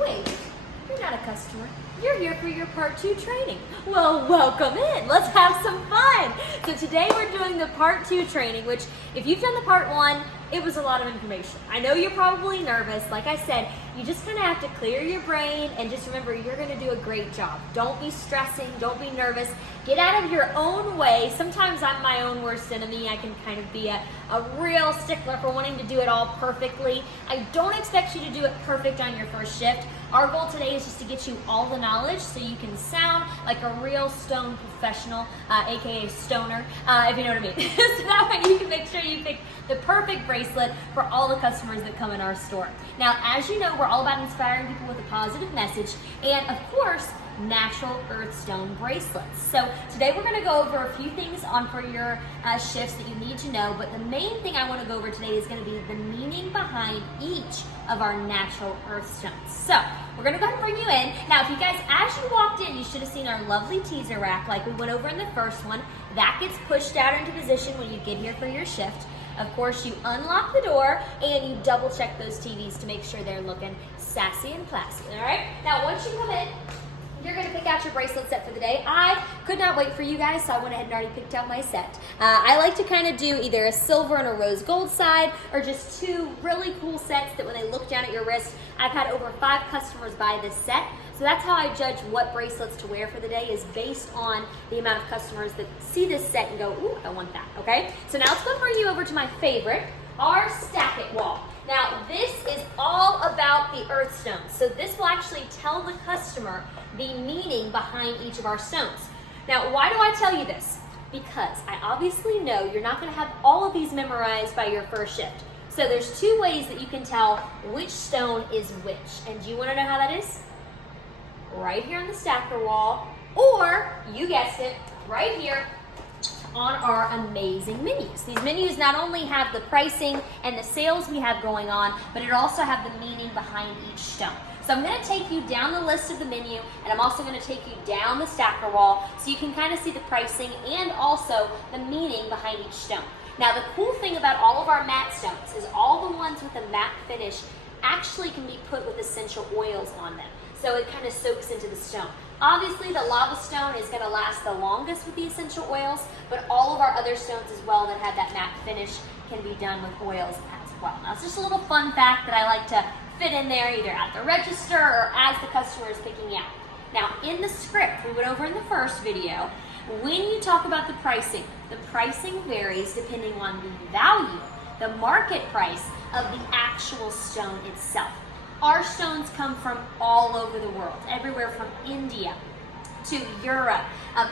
Wait, you're not a customer. You're here for your part 2 training. Well, welcome in. Let's have some fun. So today we're doing the part 2 training, which if you've done the part 1, it was a lot of information. I know you're probably nervous. Like I said, you just kind of have to clear your brain and just remember you're going to do a great job. Don't be stressing. Don't be nervous. Get out of your own way. Sometimes I'm my own worst enemy. I can kind of be a real stickler for wanting to do it all perfectly. I don't expect you to do it perfect on your first shift. Our goal today is just to get you all the knowledge so you can sound like a real stone professional, aka stoner, if you know what I mean. So that way you can make sure you pick the perfect bracelet for all the customers that come in our store. Now, as you know, we're all about inspiring people with a positive message and, of course, natural earthstone bracelets. So today we're going to go over a few things for your shifts that you need to know, but the main thing I want to go over today is going to be the meaning behind each of our natural earthstones. So we're going to go ahead and bring you in. Now, if you guys, as you walked in, you should have seen our lovely teaser rack like we went over in the first one. That gets pushed out into position when you get here for your shift. Of course, you unlock the door and you double check those TVs to make sure they're looking sassy and classy, all right? Now, once you come in, you're going to pick out your bracelet set for the day. I could not wait for you guys, so I went ahead and already picked out my set. I like to kind of do either a silver and a rose gold side or just two really cool sets that when they look down at your wrist, I've had over 5 customers buy this set. So that's how I judge what bracelets to wear for the day is based on the amount of customers that see this set and go, ooh, I want that, okay? So now let's go bring you over to my favorite, our Stack It wall. Now, this is all about the earth stones. So this will actually tell the customer the meaning behind each of our stones. Now, why do I tell you this? Because I obviously know you're not going to have all of these memorized by your first shift. So there's 2 ways that you can tell which stone is which. And do you want to know how that is? Right here on the stacker wall, or you guessed it, right here on our amazing menus. These menus not only have the pricing and the sales we have going on, but it also have the meaning behind each stone. So I'm going to take you down the list of the menu, and I'm also going to take you down the stacker wall so you can kind of see the pricing and also the meaning behind each stone. Now, the cool thing about all of our matte stones is all the ones with a matte finish actually can be put with essential oils on them. So it kind of soaks into the stone. Obviously, the lava stone is going to last the longest with the essential oils, but all of our other stones as well that have that matte finish can be done with oils as well. Now, it's just a little fun fact that I like to fit in there either at the register or as the customer is picking out. Now, in the script we went over in the first video, when you talk about the pricing varies depending on the value, the market price of the actual stone itself. Our stones come from all over the world, everywhere from India to Europe.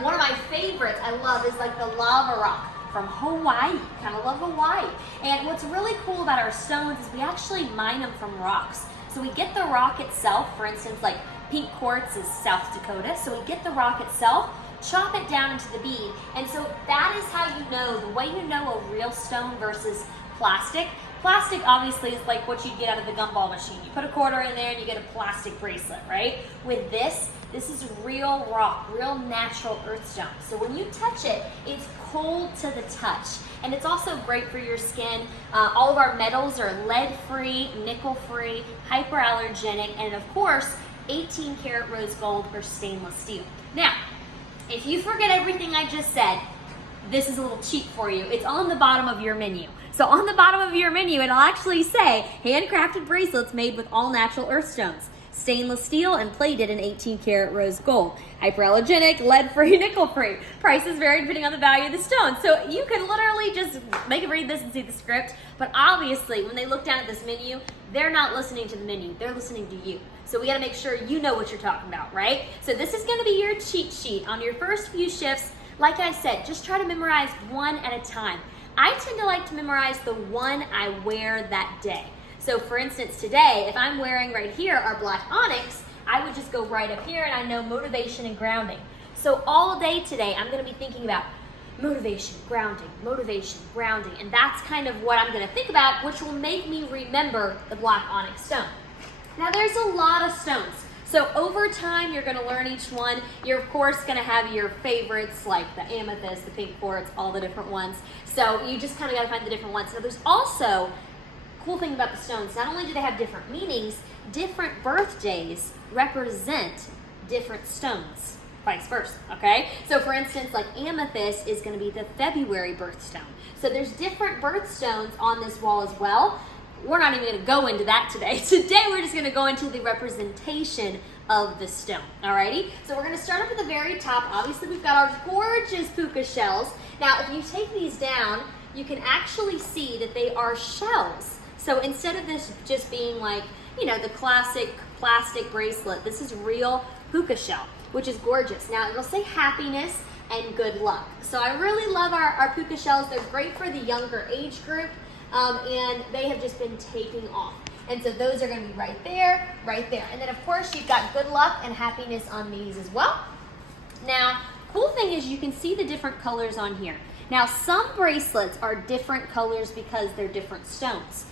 One of my favorites I love is like the lava rock from Hawaii. Kind of love Hawaii. And what's really cool about our stones is we actually mine them from rocks. So we get the rock itself, for instance, like pink quartz is South Dakota. So we get the rock itself, chop it down into the bead. And so that is how you know, the way you know a real stone versus plastic. Plastic obviously is like what you'd get out of the gumball machine. You put a quarter in there and you get a plastic bracelet, right? With this is real rock, real natural earthstone. So when you touch it, it's cold to the touch. And it's also great for your skin. All of our metals are lead-free, nickel-free, hyperallergenic, and of course, 18 karat rose gold or stainless steel. Now, if you forget everything I just said, this is a little cheat for you. It's on the bottom of your menu. So on the bottom of your menu, it'll actually say handcrafted bracelets made with all natural earthstones, stainless steel and plated in 18 karat rose gold, hyperallergenic, lead-free, nickel-free. Prices vary depending on the value of the stone. So you can literally just make them read this and see the script. But obviously, when they look down at this menu, they're not listening to the menu. They're listening to you. So we got to make sure you know what you're talking about, right? So this is going to be your cheat sheet on your first few shifts. Like I said, just try to memorize one at a time. I tend to like to memorize the one I wear that day. So for instance, today, if I'm wearing right here our black onyx, I would just go right up here and I know motivation and grounding. So all day today, I'm going to be thinking about motivation, grounding, and that's kind of what I'm going to think about, which will make me remember the black onyx stone. Now there's a lot of stones. So over time, you're going to learn each one. You're, of course, going to have your favorites like the amethyst, the pink quartz, all the different ones. So you just kind of got to find the different ones. So there's also cool thing about the stones, not only do they have different meanings, different birthdays represent different stones, vice versa, okay? So for instance, like amethyst is going to be the February birthstone. So there's different birthstones on this wall as well. We're not even going to go into that today. Today we're just going to go into the representation of the stone, alrighty? So we're going to start up at the very top. Obviously we've got our gorgeous puka shells. Now if you take these down, you can actually see that they are shells. So instead of this just being like, you know, the classic plastic bracelet, this is real puka shell, which is gorgeous. Now it'll say happiness and good luck. So I really love our puka shells. They're great for the younger age group, and they have just been taking off. And so those are going to be right there, right there. And then of course you've got good luck and happiness on these as well. Now, cool thing is you can see the different colors on here. Now some bracelets are different colors because they're different stones.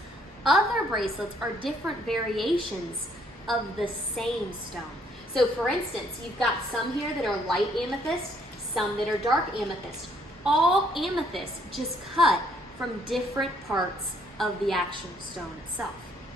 Other bracelets are different variations of the same stone. So for instance, you've got some here that are light amethyst, some that are dark amethyst. All amethyst just cut from different parts of the actual stone itself,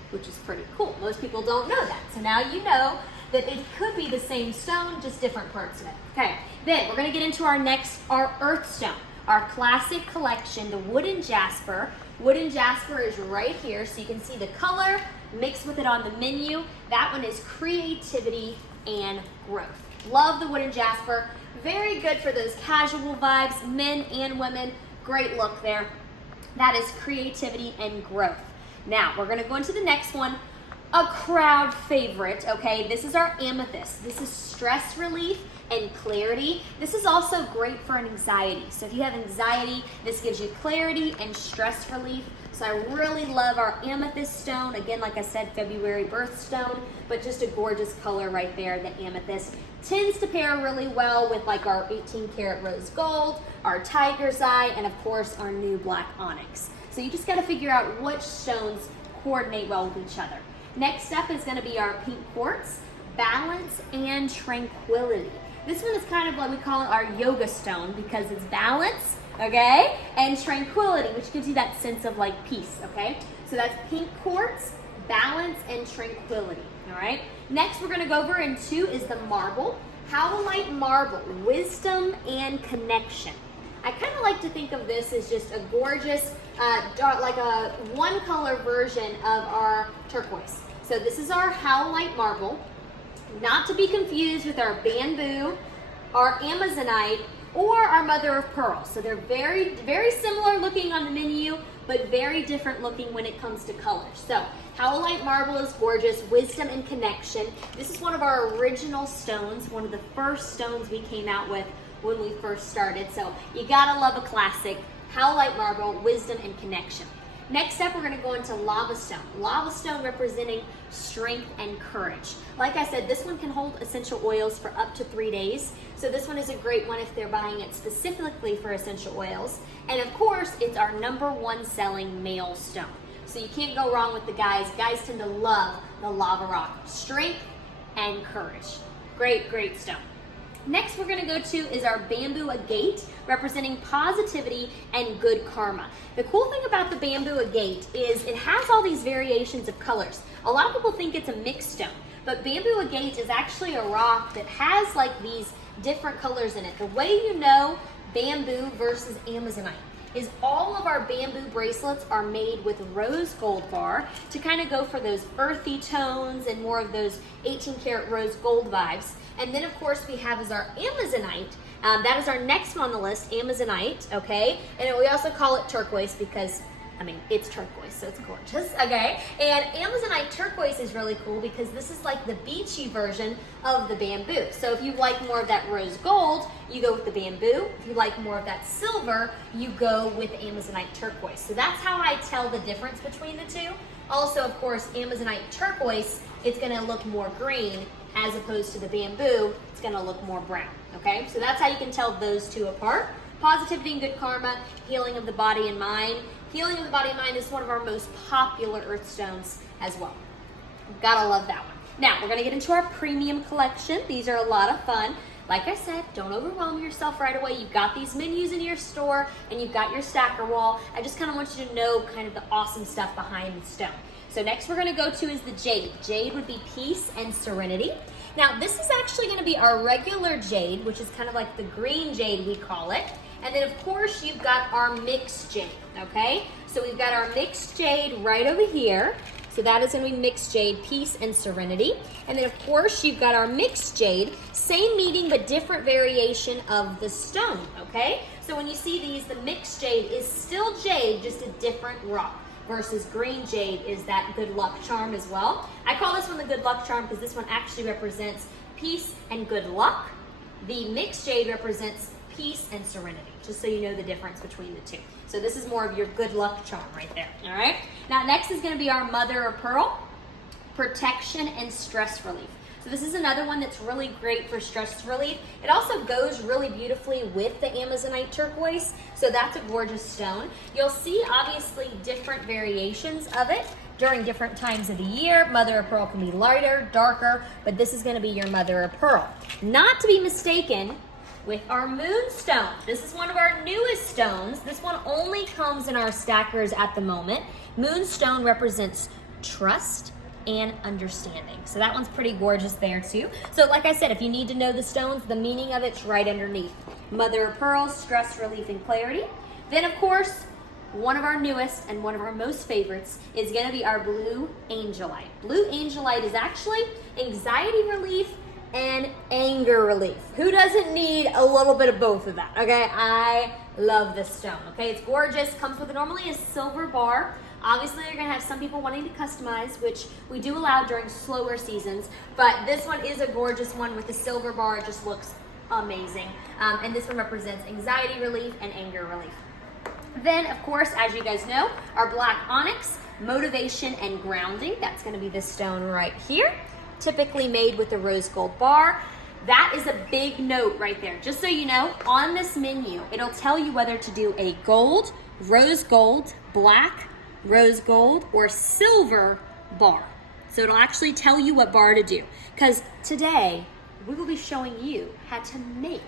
which is pretty cool. Most people don't know that. So now you know that it could be the same stone, just different parts of it. Okay, then we're gonna get into our earth stone, our classic collection, the wooden jasper. Wooden jasper is right here, so you can see the color mixed with it on the menu. That one is creativity and growth. Love the wooden jasper. Very good for those casual vibes, men and women. Great look there. That is creativity and growth. Now, we're gonna go into the next one, a crowd favorite, okay? This is our amethyst. This is stress relief and clarity. This is also great for anxiety. So if you have anxiety, this gives you clarity and stress relief. So I really love our amethyst stone. Again, like I said, February birthstone, but just a gorgeous color right there. The amethyst tends to pair really well with like our 18 karat rose gold, our tiger's eye, and of course our new black onyx. So you just gotta figure out which stones coordinate well with each other. Next up is gonna be our pink quartz, balance and tranquility. This one is kind of like, we call it our yoga stone because it's balance, okay, and tranquility, which gives you that sense of like peace, okay? So that's pink quartz, balance, and tranquility, all right? Next we're gonna go over into is the marble. Howlite marble, wisdom and connection. I kind of like to think of this as just a gorgeous, like a one color version of our turquoise. So this is our howlite marble, not to be confused with our bamboo, our amazonite, or our mother of pearl. So they're very, very similar looking on the menu, but very different looking when it comes to colors. So howlite marble is gorgeous, wisdom and connection. This is one of our original stones, one of the first stones we came out with when we first started. So you gotta love a classic, howlite marble, wisdom and connection. Next up, we're gonna go into lava stone. Lava stone representing strength and courage. Like I said, this one can hold essential oils for up to 3 days. So this one is a great one if they're buying it specifically for essential oils. And of course, it's our #1 selling male stone. So you can't go wrong with the guys. Guys tend to love the lava rock. Strength and courage. Great, great stone. Next we're going to go to is our bamboo agate, representing positivity and good karma. The cool thing about the bamboo agate is it has all these variations of colors. A lot of people think it's a mixed stone, but bamboo agate is actually a rock that has like these different colors in it. The way you know bamboo versus amazonite is all of our bamboo bracelets are made with rose gold bar to kind of go for those earthy tones and more of those 18 karat rose gold vibes. And then of course we have is our amazonite. That is our next one on the list, amazonite, okay? And we also call it turquoise because, I mean, it's turquoise, so it's gorgeous, okay? And amazonite turquoise is really cool because this is like the beachy version of the bamboo. So if you like more of that rose gold, you go with the bamboo. If you like more of that silver, you go with amazonite turquoise. So that's how I tell the difference between the two. Also, of course, amazonite turquoise, it's gonna look more green as opposed to the bamboo, it's gonna look more brown, okay? So that's how you can tell those two apart. Positivity and good karma, healing of the body and mind. Healing of the body and mind is one of our most popular earth stones as well. Gotta love that one. Now, we're gonna get into our premium collection. These are a lot of fun. Like I said, don't overwhelm yourself right away. You've got these menus in your store and you've got your stacker wall. I just kind of want you to know kind of the awesome stuff behind the stone. So next we're going to go to is the jade. Jade would be peace and serenity. Now this is actually going to be our regular jade, which is kind of like the green jade we call it. And then of course you've got our mixed jade, okay? So we've got our mixed jade right over here. So that is going to be mixed jade, peace and serenity. And then of course you've got our mixed jade, same meaning but different variation of the stone, okay? So when you see these, the mixed jade is still jade, just a different rock. Versus green jade is that good luck charm as well. I call this one the good luck charm because this one actually represents peace and good luck. The mixed jade represents peace and serenity, just so you know the difference between the two. So this is more of your good luck charm right there, all right? Now next is gonna be our mother of pearl, protection and stress relief. So this is another one that's really great for stress relief. It also goes really beautifully with the Amazonite turquoise, so that's a gorgeous stone. You'll see obviously different variations of it during different times of the year. Mother of pearl can be lighter, darker, but this is gonna be your mother of pearl. Not to be mistaken with our moonstone. This is one of our newest stones. This one only comes in our stackers at the moment. Moonstone represents trust and understanding. So that one's pretty gorgeous there too. So like I said, if you need to know the stones, the meaning of it's right underneath. Mother of pearl, stress relief and clarity. Then of course, one of our newest and one of our most favorites is gonna be our blue angelite. Blue angelite is actually anxiety relief and anger relief. Who doesn't need a little bit of both of that, okay? I love this stone, okay? It's gorgeous, comes with normally a silver bar. Obviously, you're gonna have some people wanting to customize, which we do allow during slower seasons, but this one is a gorgeous one with the silver bar. It just looks amazing. And this one represents anxiety relief and anger relief. Then, of course, as you guys know, our black onyx, motivation and grounding. That's gonna be this stone right here, typically made with the rose gold bar. That is a big note right there. Just so you know, on this menu, it'll tell you whether to do a gold, rose gold, black, rose gold, or silver bar. So it'll actually tell you what bar to do. Because today, we will be showing you how to make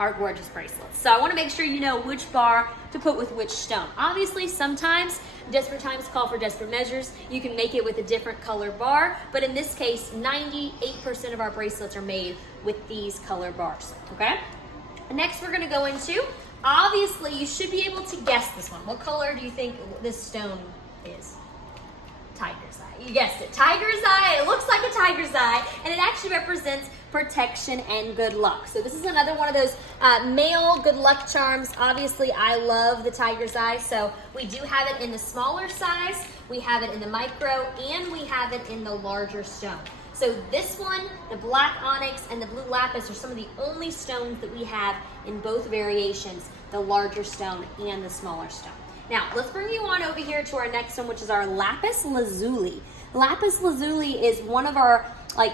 our gorgeous bracelets. So I want to make sure you know which bar to put with which stone. Obviously, sometimes desperate times call for desperate measures. You can make it with a different color bar, but in this case, 98% of our bracelets are made with these color bars, okay? Next, we're gonna go into, obviously, you should be able to guess this one. What color do you think this stone is? Tiger's eye. You guessed it. Tiger's eye. It looks like a tiger's eye, and it actually represents protection and good luck. So this is another one of those male good luck charms. Obviously, I love the tiger's eye, so we do have it in the smaller size, we have it in the micro, and we have it in the larger stone. So this one, the black onyx and the blue lapis are some of the only stones that we have in both variations, the larger stone and the smaller stone. Now, let's bring you on over here to our next one, which is our lapis lazuli. Lapis lazuli is one of our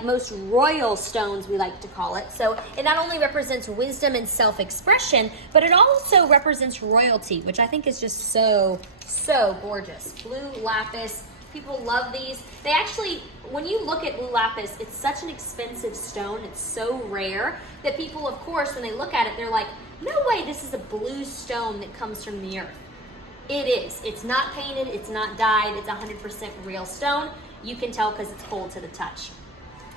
most royal stones, we like to call it. So it not only represents wisdom and self-expression, but it also represents royalty, which I think is just so, so gorgeous. Blue lapis, people love these. They actually, when you look at blue lapis, it's such an expensive stone, it's so rare, that people, of course, when they look at it, they're like, no way this is a blue stone that comes from the earth. It is. It's not painted, it's not dyed, it's 100% real stone. You can tell because it's cold to the touch.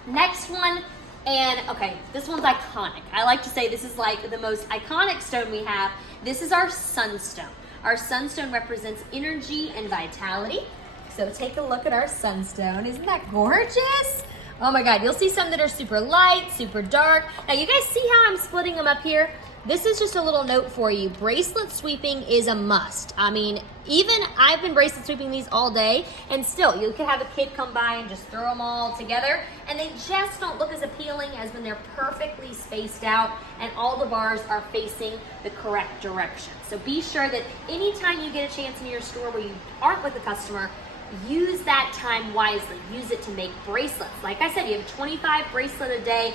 Next one, and okay, this one's iconic. I like to say this is like the most iconic stone we have. This is our sunstone. Our sunstone represents energy and vitality. So take a look at our sunstone. Isn't that gorgeous? Oh my God, you'll see some that are super light, super dark. Now you guys see how I'm splitting them up here? This is just a little note for you. Bracelet sweeping is a must. I mean, even I've been bracelet sweeping these all day, and still, you could have a kid come by and just throw them all together, and they just don't look as appealing as when they're perfectly spaced out and all the bars are facing the correct direction. So be sure that anytime you get a chance in your store where you aren't with the customer, use that time wisely. Use it to make bracelets. Like I said, you have 25 bracelet a day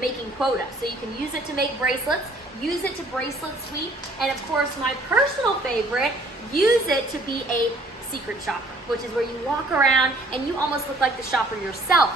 making quota. So you can use it to make bracelets, use it to bracelet sweep, and of course my personal favorite, use it to be a secret shopper, which is where you walk around and you almost look like the shopper yourself.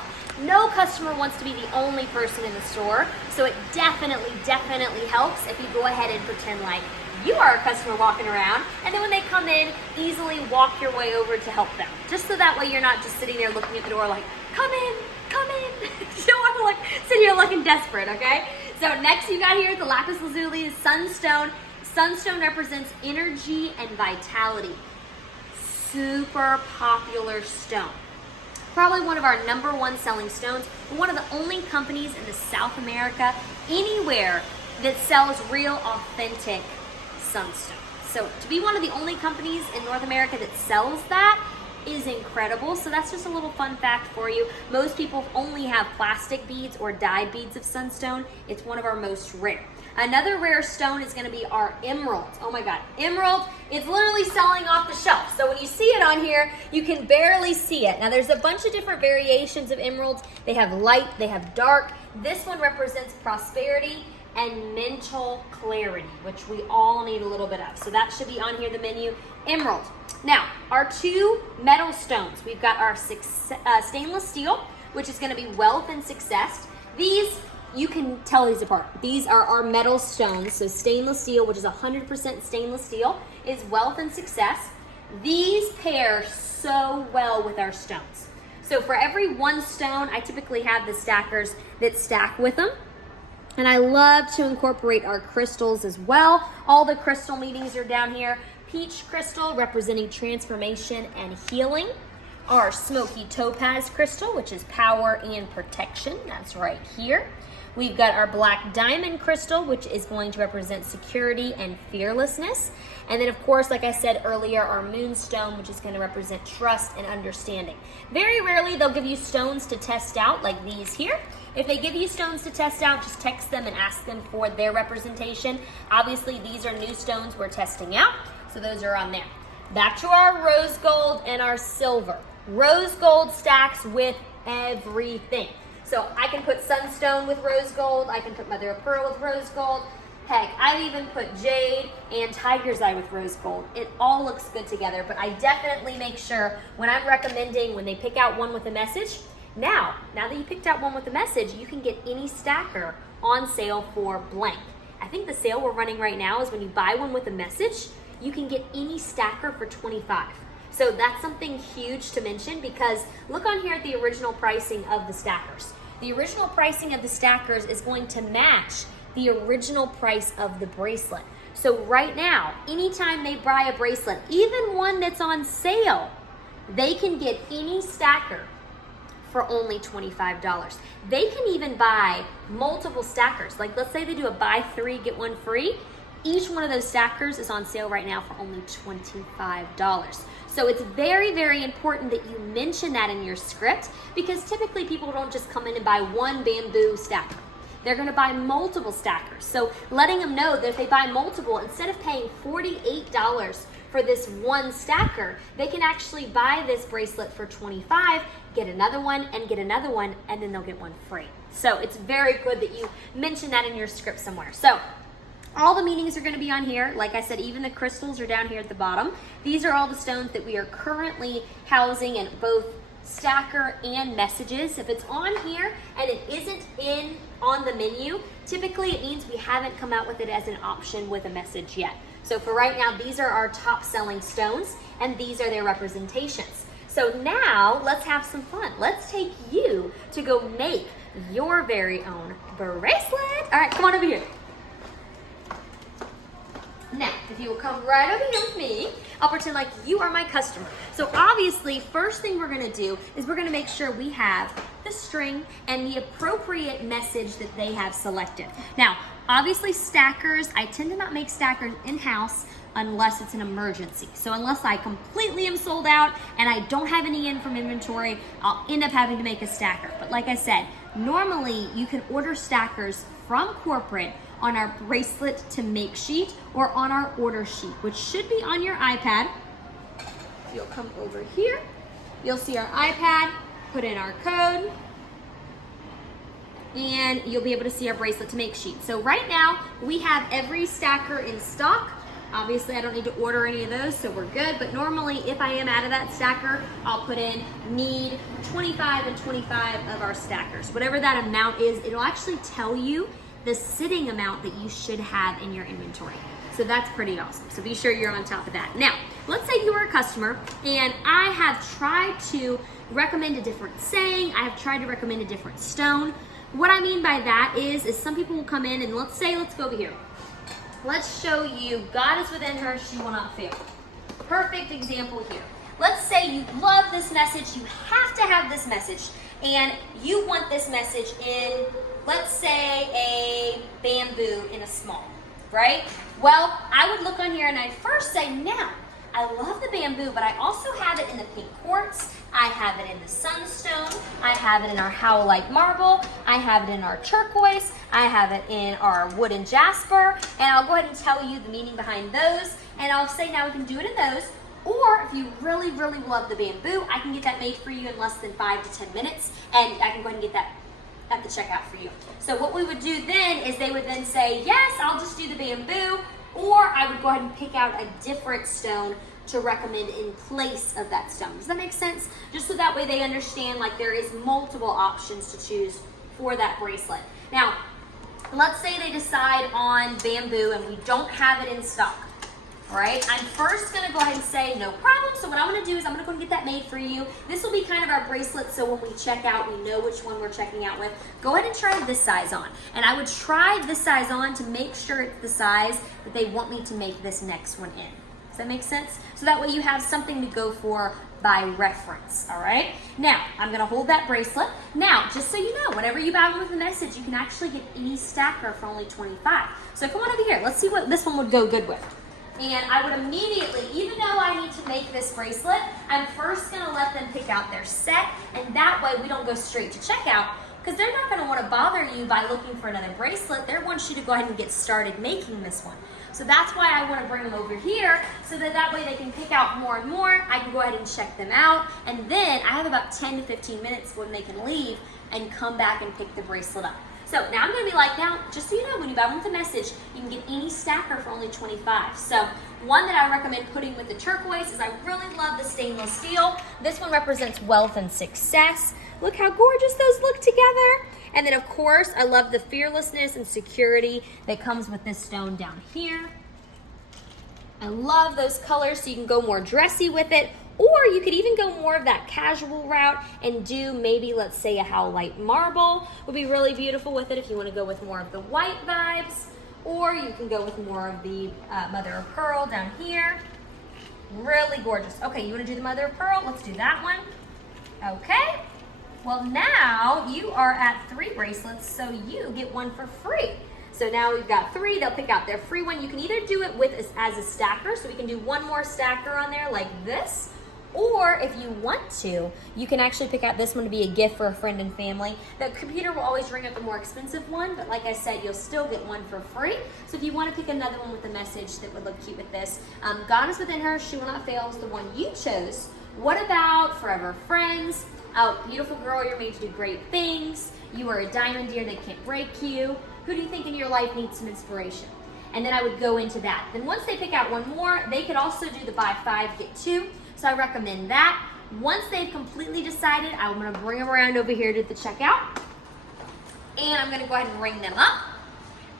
No customer wants to be the only person in the store, so it definitely helps if you go ahead and pretend like you are a customer walking around, and then when they come in, easily walk your way over to help them. Just so that way you're not just sitting there looking at the door like, come in, come in. You don't want to sit here looking desperate, okay? So next you got here the lapis lazuli sunstone. Sunstone represents energy and vitality. Super popular stone. Probably one of our #1 selling stones. We're one of the only companies in the South America, anywhere, that sells real, authentic sunstone. So to be one of the only companies in North America that sells that is incredible. So that's just a little fun fact for you. Most people only have plastic beads or dyed beads of sunstone. It's one of our most rare. Another rare stone is going to be our emerald. Oh my God, emerald is literally selling off the shelf. So when you see it on here, you can barely see it. Now there's a bunch of different variations of emeralds. They have light, they have dark. This one represents prosperity and mental clarity, which we all need a little bit of. So that should be on here, the menu, emerald. Now, our 2 metal stones. We've got our stainless steel, which is going to be wealth and success. These, you can tell these apart. These are our metal stones. So stainless steel, which is 100% stainless steel, is wealth and success. These pair so well with our stones. So for every 1 stone, I typically have the stackers that stack with them. And I love to incorporate our crystals as well. All the crystal meanings are down here. Peach crystal representing transformation and healing. Our smoky topaz crystal, which is power and protection. That's right here. We've got our black diamond crystal, which is going to represent security and fearlessness. And then, of course, like I said earlier, our moonstone, which is going to represent trust and understanding. Very rarely they'll give you stones to test out like these here. If they give you stones to test out, just text them and ask them for their representation. Obviously, these are new stones we're testing out, so those are on there. Back to our rose gold and our silver. Rose gold stacks with everything. So I can put sunstone with rose gold. I can put mother of pearl with rose gold. Heck, I've even put jade and tiger's eye with rose gold. It all looks good together, but I definitely make sure when I'm recommending, when they pick out one with a message, now that you picked out one with a message, you can get any stacker on sale for blank. I think the sale we're running right now is when you buy one with a message, you can get any stacker for $25. So that's something huge to mention, because look on here at the original pricing of the stackers. The original pricing of the stackers is going to match the original price of the bracelet. So right now, anytime they buy a bracelet, even one that's on sale, they can get any stacker for only $25. They can even buy multiple stackers. Like let's say they do a buy 3, get 1 free. Each one of those stackers is on sale right now for only $25. So it's very, very important that you mention that in your script, because typically people don't just come in and buy one bamboo stacker. They're going to buy multiple stackers. So letting them know that if they buy multiple, instead of paying $48 for this one stacker, they can actually buy this bracelet for $25, get another one, and get another one, and then they'll get one free. So it's very good that you mention that in your script somewhere. So all the meanings are going to be on here. Like I said, even the crystals are down here at the bottom. These are all the stones that we are currently housing in both stacker and messages. If it's on here and it isn't on the menu, typically it means we haven't come out with it as an option with a message yet. So for right now, these are our top selling stones, and these are their representations. So now let's have some fun. Let's take you to go make your very own bracelet. All right, come on over here. Now, if you will come right over here with me, I'll pretend like you are my customer. So obviously, first thing we're gonna do is we're gonna make sure we have the string and the appropriate message that they have selected. Now, obviously stackers, I tend to not make stackers in-house unless it's an emergency. So unless I completely am sold out and I don't have any in from inventory, I'll end up having to make a stacker. But like I said, normally you can order stackers from corporate on our bracelet to make sheet or on our order sheet, which should be on your iPad. You'll come over here, you'll see our iPad, put in our code, and you'll be able to see our bracelet to make sheet. So right now we have every stacker in stock. Obviously, I don't need to order any of those, so we're good. But normally, if I am out of that stacker, I'll put in need 25 and 25 of our stackers. Whatever that amount is, it'll actually tell you the sitting amount that you should have in your inventory. So that's pretty awesome. So be sure you're on top of that. Now, let's say you are a customer and I have tried to recommend a different saying. I have tried to recommend a different stone. What I mean by that is some people will come in and let's go over here. Let's show you God is within her, she will not fail. Perfect example here. Let's say you love this message, you have to have this message, and you want this message in, let's say, a bamboo in a small, right? Well, I would look on here and I'd first say, now, I love the bamboo, but I also have it in the pink quartz, I have it in the sunstone, I have it in our howlite marble, I have it in our turquoise, I have it in our wood and jasper, and I'll go ahead and tell you the meaning behind those, and I'll say now we can do it in those, or if you really, really love the bamboo, I can get that made for you in less than 5 to 10 minutes, and I can go ahead and get that at the checkout for you. So what we would do then is they would then say, yes, I'll just do the bamboo, or I would go ahead and pick out a different stone to recommend in place of that stone. Does that make sense? Just so that way they understand like there is multiple options to choose for that bracelet. Now, let's say they decide on bamboo and we don't have it in stock. All right, I'm first gonna go ahead and say no problem. So what I'm gonna do is I'm gonna go and get that made for you. This will be kind of our bracelet, so when we check out, we know which one we're checking out with. Go ahead and try this size on. And I would try this size on to make sure it's the size that they want me to make this next one in. Does that make sense? So that way you have something to go for by reference, all right? Now, I'm gonna hold that bracelet. Now, just so you know, whenever you buy one with a message, you can actually get any stacker for only 25. So come on over here, let's see what this one would go good with. And I would immediately, even though I need to make this bracelet, I'm first gonna let them pick out their set, and that way we don't go straight to checkout, because they're not gonna wanna bother you by looking for another bracelet. They want you to go ahead and get started making this one. So that's why I wanna bring them over here, so that way they can pick out more and more. I can go ahead and check them out, and then I have about 10 to 15 minutes when they can leave and come back and pick the bracelet up. So now I'm gonna be like, now, just so you know, when you buy one with a message, you can get any stacker for only 25. So one that I recommend putting with the turquoise is I really love the stainless steel. This one represents wealth and success. Look how gorgeous those look together. And then of course, I love the fearlessness and security that comes with this stone down here. I love those colors, so you can go more dressy with it. Or you could even go more of that casual route and do maybe, let's say, a howlite marble would be really beautiful with it if you want to go with more of the white vibes. Or you can go with more of the mother of pearl down here. Really gorgeous. Okay, you want to do the mother of pearl? Let's do that one. Okay. Well, now you are at 3 bracelets, so you get one for free. So now we've got 3. They'll pick out their free one. You can either do it with as a stacker, so we can do one more stacker on there like this. Or if you want to, you can actually pick out this one to be a gift for a friend and family. The computer will always ring up the more expensive one, but like I said, you'll still get one for free. So if you want to pick another one with a message that would look cute with this, God is within her, she will not fail is the one you chose. What about Forever Friends? Oh, beautiful girl, you're made to do great things. You are a diamond, dear, they can't break you. Who do you think in your life needs some inspiration? And then I would go into that. Then once they pick out one more, they could also do the buy 5, get 2. So I recommend that. Once they've completely decided, I'm gonna bring them around over here to the checkout. And I'm gonna go ahead and ring them up.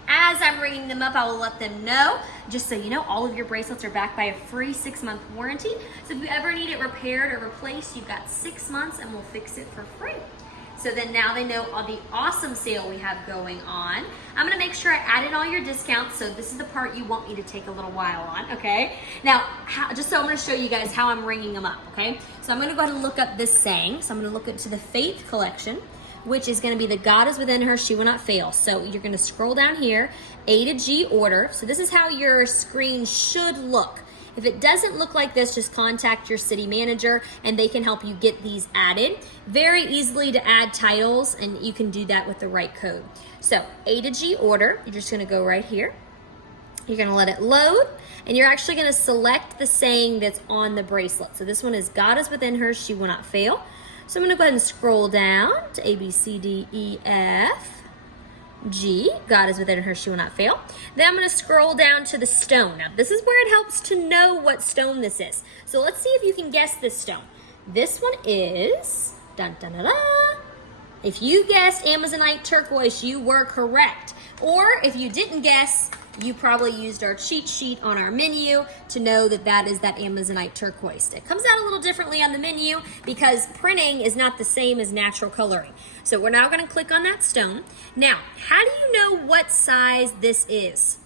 As I'm ringing them up, I will let them know, just so you know, all of your bracelets are backed by a free 6-month warranty. So if you ever need it repaired or replaced, you've got 6 months and we'll fix it for free. So then now they know all the awesome sale we have going on. I'm gonna make sure I added all your discounts, so this is the part you want me to take a little while on, okay? Now, just so I'm gonna show you guys how I'm ringing them up, okay? So I'm gonna go ahead and look up this saying. So I'm gonna look into the Faith collection, which is gonna be the God is within her, she will not fail. So you're gonna scroll down here, A to G order. So this is how your screen should look. If it doesn't look like this, just contact your city manager and they can help you get these added. Very easily to add titles, and you can do that with the right code. So A to G order, you're just gonna go right here. You're gonna let it load, and you're actually gonna select the saying that's on the bracelet. So this one is God is within her, she will not fail. So I'm gonna go ahead and scroll down to A, B, C, D, E, F. G, God is within her, she will not fail. Then I'm going to scroll down to the stone. Now, this is where it helps to know what stone this is. So let's see if you can guess this stone. This one is, dun, dun, dun, dun. If you guessed Amazonite turquoise, you were correct. Or if you didn't guess, you probably used our cheat sheet on our menu to know that that is that Amazonite turquoise. It comes out a little differently on the menu because printing is not the same as natural coloring. So we're now going to click on that stone. Now, how do you know what size this is?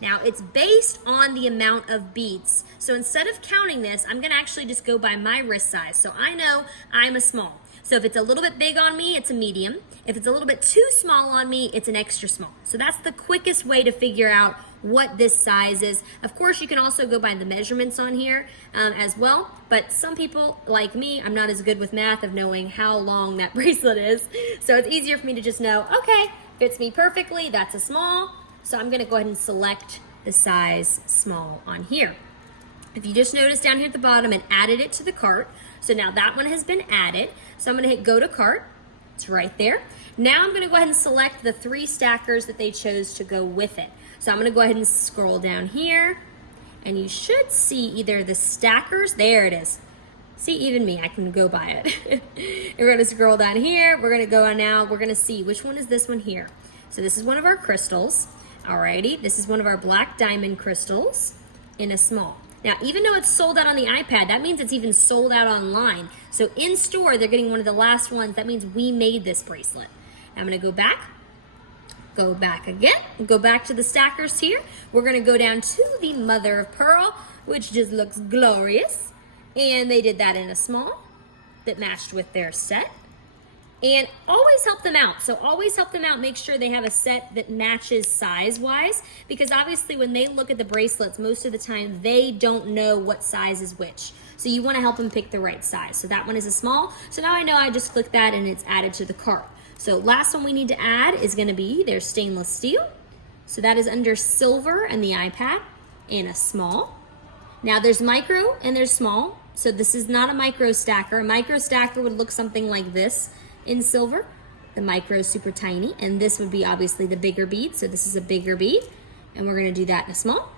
Now, it's based on the amount of beads. So instead of counting this, I'm going to actually just go by my wrist size. So I know I'm a small. So if it's a little bit big on me, it's a medium. If it's a little bit too small on me, it's an extra small. So that's the quickest way to figure out what this size is. Of course, you can also go by the measurements on here as well. But some people, like me, I'm not as good with math of knowing how long that bracelet is. So it's easier for me to just know, okay, fits me perfectly, that's a small. So I'm gonna go ahead and select the size small on here. If you just notice down here at the bottom, it added it to the cart. So now that one has been added. So I'm gonna hit go to cart. It's right there. Now I'm gonna go ahead and select the 3 stackers that they chose to go with it. So I'm gonna go ahead and scroll down here and you should see either the stackers, there it is. See, even me, I can go by it. We're gonna scroll down here. We're gonna go on now. We're gonna see which one is this one here. So this is one of our crystals. Alrighty, this is one of our black diamond crystals in a small. Now, even though it's sold out on the iPad, that means it's even sold out online. So in store, they're getting one of the last ones. That means we made this bracelet. I'm gonna go back again, go back to the stackers here. We're gonna go down to the mother of pearl, which just looks glorious. And they did that in a small that matched with their set. And always help them out. So always help them out, make sure they have a set that matches size-wise, because obviously when they look at the bracelets, most of the time they don't know what size is which. So you wanna help them pick the right size. So that one is a small. So now I know I just click that and it's added to the cart. So last one we need to add is gonna be their stainless steel. So that is under silver and the iPad and a small. Now there's micro and there's small. So this is not a micro stacker. A micro stacker would look something like this in silver. The micro is super tiny, and this would be obviously the bigger bead. So this is a bigger bead, and we're gonna do that in a small.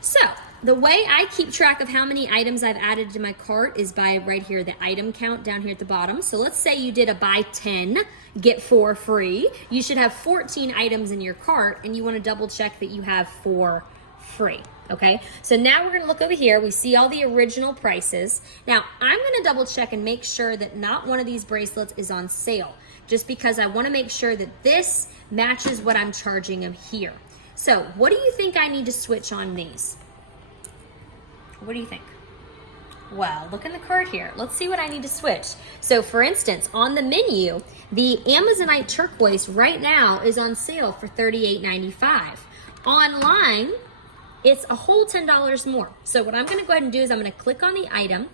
So the way I keep track of how many items I've added to my cart is by right here, the item count down here at the bottom. So let's say you did a buy 10, get 4 free. You should have 14 items in your cart, and you wanna double check that you have 4 free. Okay, so now we're gonna look over here. We see all the original prices. Now, I'm gonna double check and make sure that not one of these bracelets is on sale, just because I wanna make sure that this matches what I'm charging them here. So, what do you think I need to switch on these? What do you think? Well, look in the cart here. Let's see what I need to switch. So, for instance, on the menu, the Amazonite turquoise right now is on sale for $38.95. Online, it's a whole $10 more. So what I'm gonna go ahead and do is I'm gonna click on the item,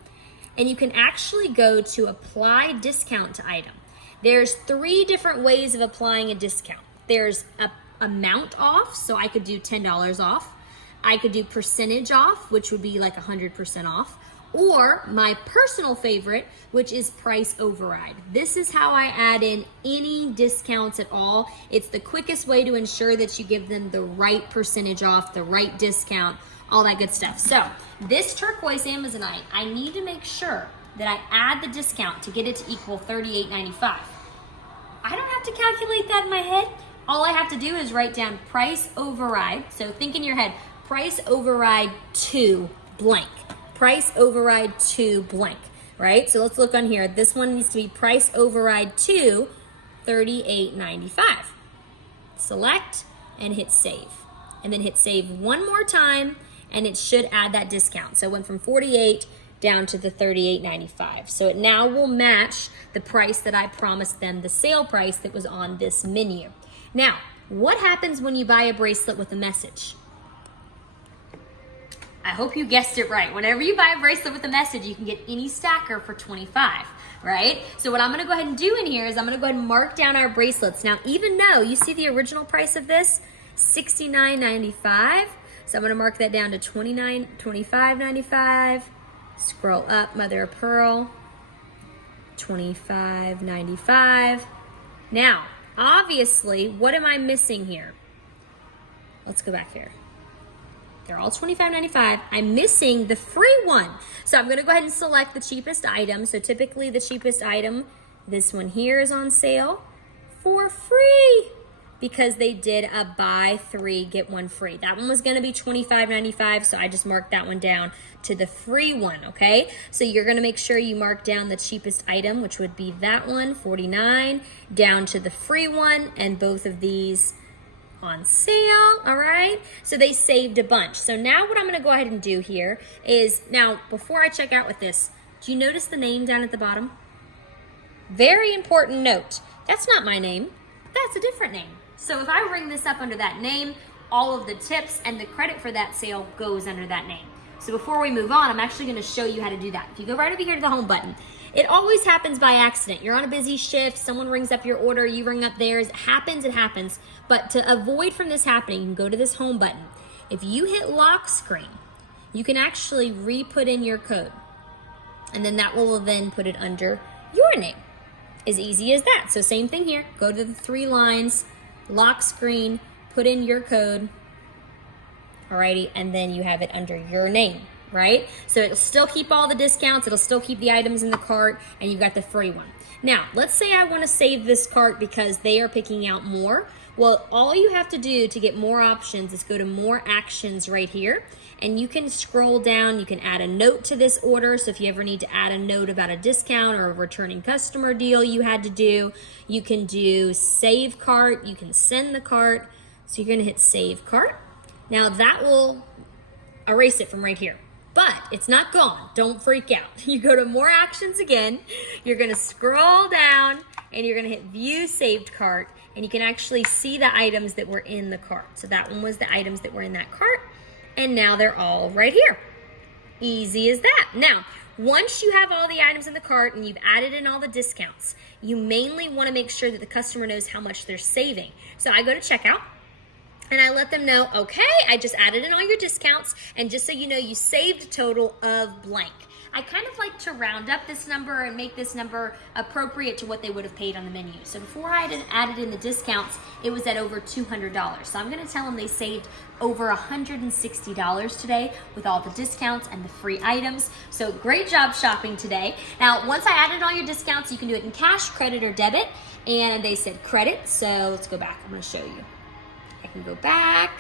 and you can actually go to apply discount to item. There's 3 different ways of applying a discount. There's a amount off, so I could do $10 off. I could do percentage off, which would be like 100% off. Or my personal favorite, which is price override. This is how I add in any discounts at all. It's the quickest way to ensure that you give them the right percentage off, the right discount, all that good stuff. So this turquoise Amazonite, I need to make sure that I add the discount to get it to equal $38.95. I don't have to calculate that in my head. All I have to do is write down price override. So think in your head, price override to blank. Price override to blank, right? So let's look on here. This one needs to be price override to $38.95. Select and hit save. And then hit save one more time and it should add that discount. So it went from 48 down to the $38.95. So it now will match the price that I promised them, the sale price that was on this menu. Now, what happens when you buy a bracelet with a message? I hope you guessed it right. Whenever you buy a bracelet with a message, you can get any stacker for $25, right? So what I'm gonna go ahead and do in here is I'm gonna go ahead and mark down our bracelets. Now, even though you see the original price of this, $69.95. So I'm gonna mark that down to $25.95. Scroll up, mother of pearl, $25.95. Now, obviously, what am I missing here? Let's go back here. They're all $25.95. I'm missing the free one. So I'm gonna go ahead and select the cheapest item. So typically the cheapest item, this one here, is on sale for free because they did a buy 3, get 1 free. That one was gonna be $25.95, so I just marked that one down to the free one, okay? So you're gonna make sure you mark down the cheapest item, which would be that one, $49, down to the free one, and both of these on sale, all right? So they saved a bunch. So now what I'm gonna go ahead and do here is, now before I check out with this, do you notice the name down at the bottom? Very important note. That's not my name, that's a different name. So if I ring this up under that name, all of the tips and the credit for that sale goes under that name. So before we move on, I'm actually gonna show you how to do that. If you go right over here to the home button, it always happens by accident. You're on a busy shift, someone rings up your order, you ring up theirs, it happens. But to avoid from this happening, you can go to this home button. If you hit lock screen, you can actually re-put in your code. And then that will then put it under your name. As easy as that. So same thing here, go to the 3 lines, lock screen, put in your code, alrighty, and then you have it under your name, right? So it'll still keep all the discounts, it'll still keep the items in the cart, and you've got the free one. Now, let's say I wanna save this cart because they are picking out more. Well, all you have to do to get more options is go to more actions right here, and you can scroll down, you can add a note to this order. So if you ever need to add a note about a discount or a returning customer deal you had to do, you can do save cart, you can send the cart. So you're gonna hit save cart. Now that will erase it from right here, but it's not gone, don't freak out. You go to more actions again, you're gonna scroll down and you're gonna hit view saved cart, and you can actually see the items that were in the cart. So that one was the items that were in that cart, and now they're all right here. Easy as that. Now, once you have all the items in the cart and you've added in all the discounts, you mainly wanna make sure that the customer knows how much they're saving. So I go to checkout, and I let them know, okay, I just added in all your discounts, and just so you know, you saved a total of blank. I kind of like to round up this number and make this number appropriate to what they would have paid on the menu. So before I had added in the discounts, it was at over $200. So I'm gonna tell them they saved over $160 today with all the discounts and the free items. So great job shopping today. Now, once I added all your discounts, you can do it in cash, credit, or debit. And they said credit, so let's go back, I'm gonna show you. I can go back.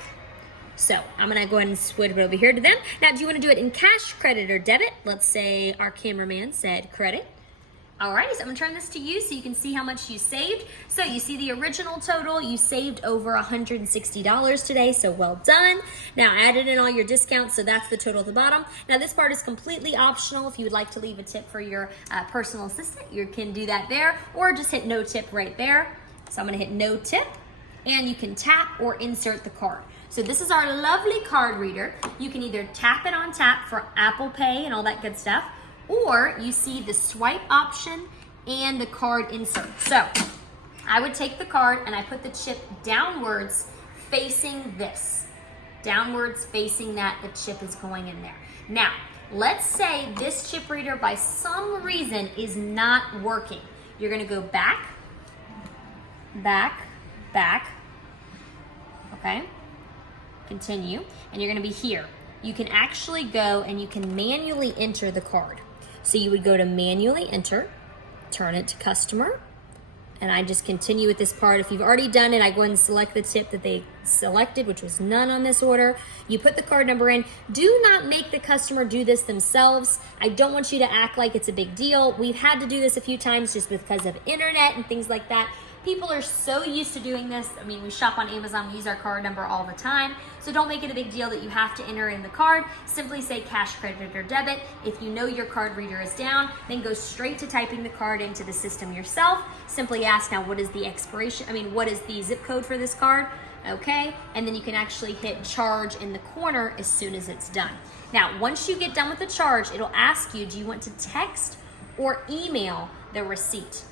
So I'm gonna go ahead and switch it over here to them. Now, do you wanna do it in cash, credit, or debit? Let's say our cameraman said credit. Alrighty, so I'm gonna turn this to you so you can see how much you saved. So you see the original total, you saved over $160 today, so well done. Now added in all your discounts, so that's the total at the bottom. Now this part is completely optional. If you would like to leave a tip for your personal assistant, you can do that there, or just hit no tip right there. So I'm gonna hit no tip, and you can tap or insert the card. So this is our lovely card reader. You can either tap it on tap for Apple Pay and all that good stuff, or you see the swipe option and the card insert. So I would take the card and I put the chip downwards facing this. Downwards facing that, the chip is going in there. Now, let's say this chip reader by some reason is not working. You're gonna go back, back, back, okay? Continue, and you're gonna be here. You can actually go and you can manually enter the card. So you would go to manually enter, turn it to customer, and I just continue with this part. If you've already done it, I go ahead and select the tip that they selected, which was none on this order. You put the card number in. Do not make the customer do this themselves. I don't want you to act like it's a big deal. We've had to do this a few times just because of internet and things like that. People are so used to doing this. I mean, we shop on Amazon, we use our card number all the time. So don't make it a big deal that you have to enter in the card. Simply say cash, credit, or debit. If you know your card reader is down, then go straight to typing the card into the system yourself. Simply ask, now what is the what is the zip code for this card? Okay, and then you can actually hit charge in the corner as soon as it's done. Now, once you get done with the charge, it'll ask you, do you want to text or email the receipt?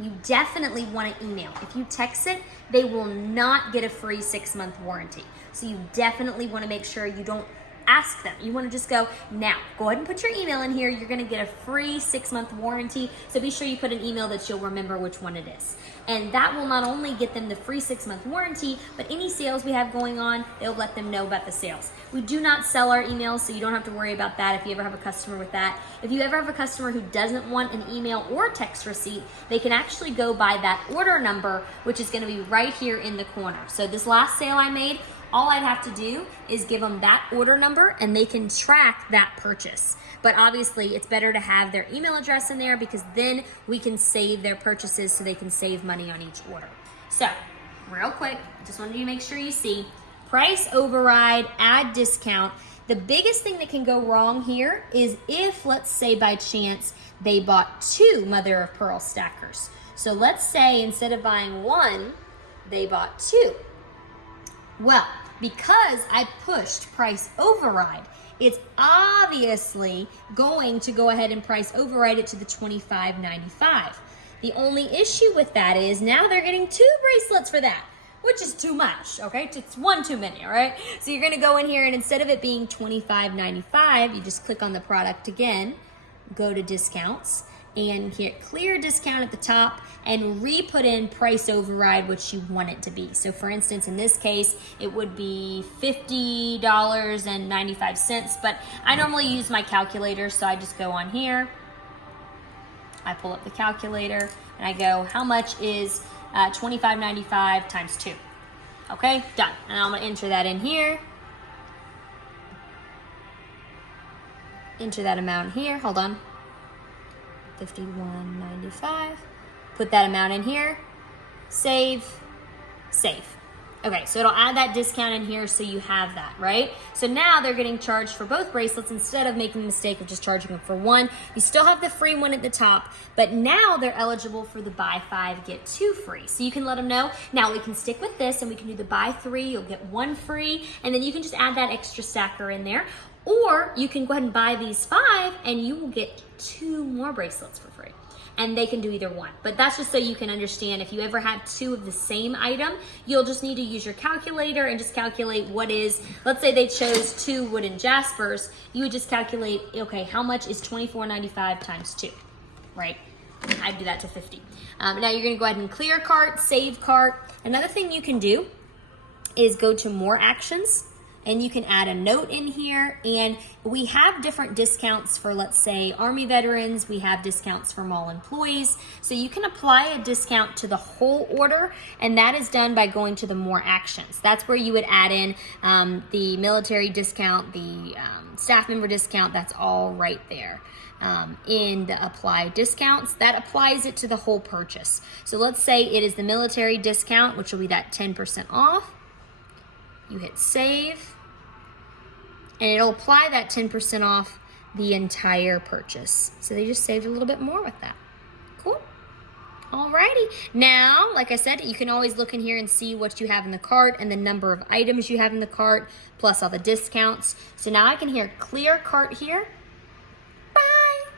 You definitely want to email. If you text it, they will not get a free 6-month warranty. So you definitely want to make sure you don't ask them. You want to just go, now, go ahead and put your email in here. You're going to get a free 6-month warranty. So be sure you put an email that you'll remember which one it is. And that will not only get them the free 6-month warranty, but any sales we have going on, they'll let them know about the sales. We do not sell our emails, so you don't have to worry about that if you ever have a customer with that. If you ever have a customer who doesn't want an email or text receipt, they can actually go by that order number, which is going to be right here in the corner. So this last sale I made, all I'd have to do is give them that order number and they can track that purchase. But obviously it's better to have their email address in there because then we can save their purchases so they can save money on each order. So real quick, just wanted you to make sure you see price override, add discount. The biggest thing that can go wrong here is if, let's say by chance, they bought 2 mother of pearl stackers. So let's say instead of buying 1, they bought 2. Well, because I pushed price override, it's obviously going to go ahead and price override it to the $25.95. The only issue with that is now they're getting 2 bracelets for that, which is too much, okay? It's 1 too many, all right? So you're gonna go in here and instead of it being $25.95, you just click on the product again, go to discounts, and hit clear discount at the top and re-put in price override which you want it to be. So for instance, in this case, it would be $50.95, but I normally use my calculator, so I just go on here, I pull up the calculator, and I go, how much is $25.95 times 2? Okay, done. And I'm gonna enter that in here. Enter that amount here, hold on. $51.95. Put that amount in here. Save. Save. Okay, so it'll add that discount in here so you have that, right? So now they're getting charged for both bracelets instead of making the mistake of just charging them for 1. You still have the free one at the top, but now they're eligible for the buy 5, get 2 free. So you can let them know, now we can stick with this and we can do the buy 3, you'll get 1 free, and then you can just add that extra stacker in there. Or you can go ahead and buy these 5 and you will get 2 more bracelets for free. And they can do either one. But that's just so you can understand if you ever have 2 of the same item, you'll just need to use your calculator and just calculate what is, let's say they chose 2 wooden jaspers, you would just calculate, okay, how much is $24.95 times 2, right? I'd do that to 50. Now you're gonna go ahead and clear cart, save cart. Another thing you can do is go to more actions, and you can add a note in here, and we have different discounts for, let's say, Army veterans. We have discounts for mall employees, so you can apply a discount to the whole order, and that is done by going to the more actions. That's where you would add in the military discount, the staff member discount. That's all right there. In the apply discounts, that applies it to the whole purchase. So let's say it is the military discount, which will be that 10% off. You hit save, and it'll apply that 10% off the entire purchase. So they just saved a little bit more with that. Cool. Alrighty. Now, like I said, you can always look in here and see what you have in the cart and the number of items you have in the cart, plus all the discounts. So now I can hear clear cart here.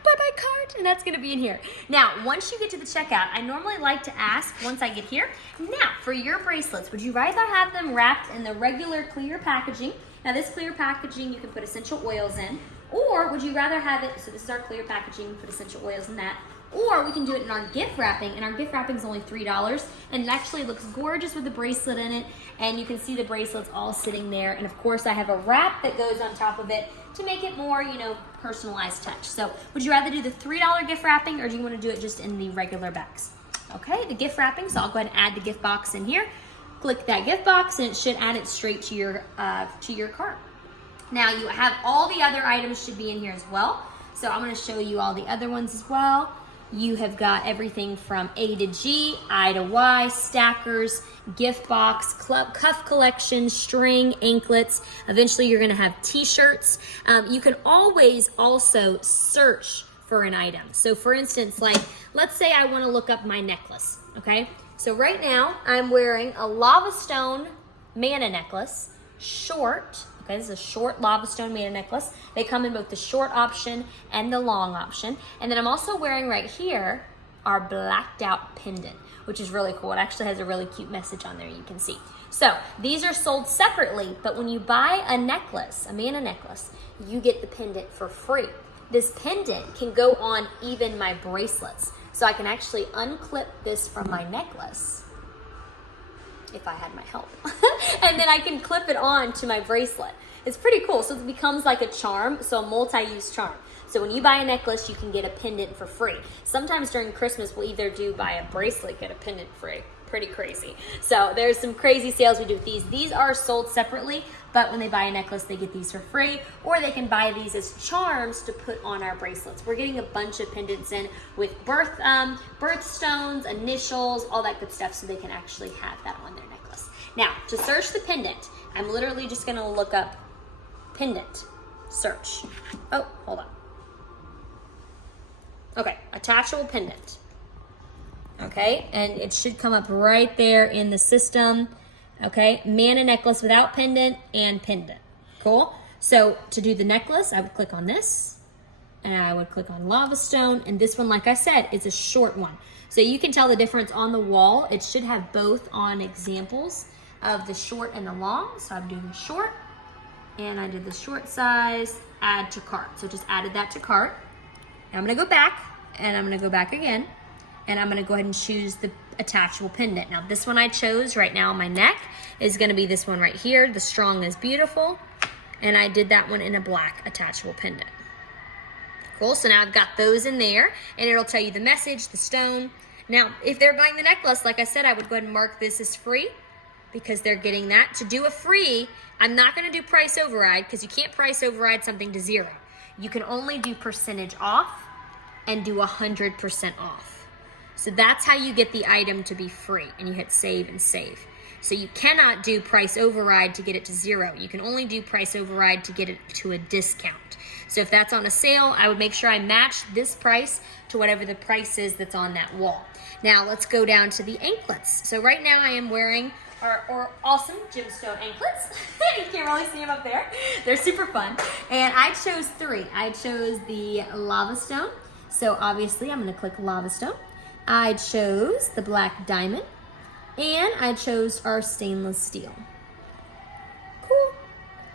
Bye-bye cart, and that's gonna be in here. Now, once you get to the checkout, I normally like to ask, once I get here, now, for your bracelets, would you rather have them wrapped in the regular clear packaging? Now, this clear packaging, you can put essential oils in, or would you rather have it, so this is our clear packaging, put essential oils in that, or we can do it in our gift wrapping, and our gift wrapping is only $3, and it actually looks gorgeous with the bracelet in it, and you can see the bracelets all sitting there, and of course I have a wrap that goes on top of it to make it more, personalized touch. So would you rather do the $3 gift wrapping, or do you want to do it just in the regular bags? Okay, the gift wrapping, so I'll go ahead and add the gift box in here. Click that gift box, and it should add it straight to your cart. Now you have all the other items should be in here as well, so I'm going to show you all the other ones as well. You have got everything from A to G, I to Y, stackers, gift box, cuff collection, string, anklets. Eventually you're gonna have t-shirts. You can always also search for an item. So for instance, like, let's say I wanna look up my necklace, okay? So right now I'm wearing a lava stone mana necklace, short. Okay, this is a short lava stone mana necklace. They come in both the short option and the long option. And then I'm also wearing right here our blacked out pendant, which is really cool. It actually has a really cute message on there you can see. So these are sold separately, but when you buy a necklace, Amanda necklace, you get the pendant for free. This pendant can go on even my bracelets. So I can actually unclip this from my necklace if I had my help. And then I can clip it on to my bracelet. It's pretty cool. So it becomes like a charm, so a multi-use charm. So when you buy a necklace, you can get a pendant for free. Sometimes during Christmas, we'll either buy a bracelet, get a pendant free. Pretty crazy. So there's some crazy sales we do with these. These are sold separately, but when they buy a necklace, they get these for free, or they can buy these as charms to put on our bracelets. We're getting a bunch of pendants in with birthstones, initials, all that good stuff, so they can actually have that on their necklace. Now, to search the pendant, I'm literally just gonna look up pendant, search. Oh, hold on. Okay, attachable pendant. Okay, and it should come up right there in the system. Okay, Mana necklace without pendant and pendant. Cool. So to do the necklace, I would click on this, and I would click on Lava Stone, and this one, like I said, is a short one. So you can tell the difference on the wall. It should have both on examples of the short and the long. So I'm doing the short, and I did the short size, add to cart. So just added that to cart. And I'm gonna go back, and I'm gonna go back again, and I'm gonna go ahead and choose the attachable pendant. Now this one I chose right now on my neck is gonna be this one right here, the Strong is Beautiful, and I did that one in a black attachable pendant. Cool, so now I've got those in there, and it'll tell you the message, the stone. Now, if they're buying the necklace, like I said, I would go ahead and mark this as free because they're getting that. To do a free, I'm not gonna do price override because you can't price override something to 0. You can only do percentage off and do 100% off. So that's how you get the item to be free, and you hit save and save. So you cannot do price override to get it to 0. You can only do price override to get it to a discount. So if that's on a sale, I would make sure I match this price to whatever the price is that's on that wall. Now let's go down to the anklets. So right now I am wearing our awesome gemstone anklets. You can't really see them up there. They're super fun. And I chose 3. I chose the Lava Stone. So obviously I'm gonna click Lava Stone. I chose the black diamond, and I chose our stainless steel. Cool.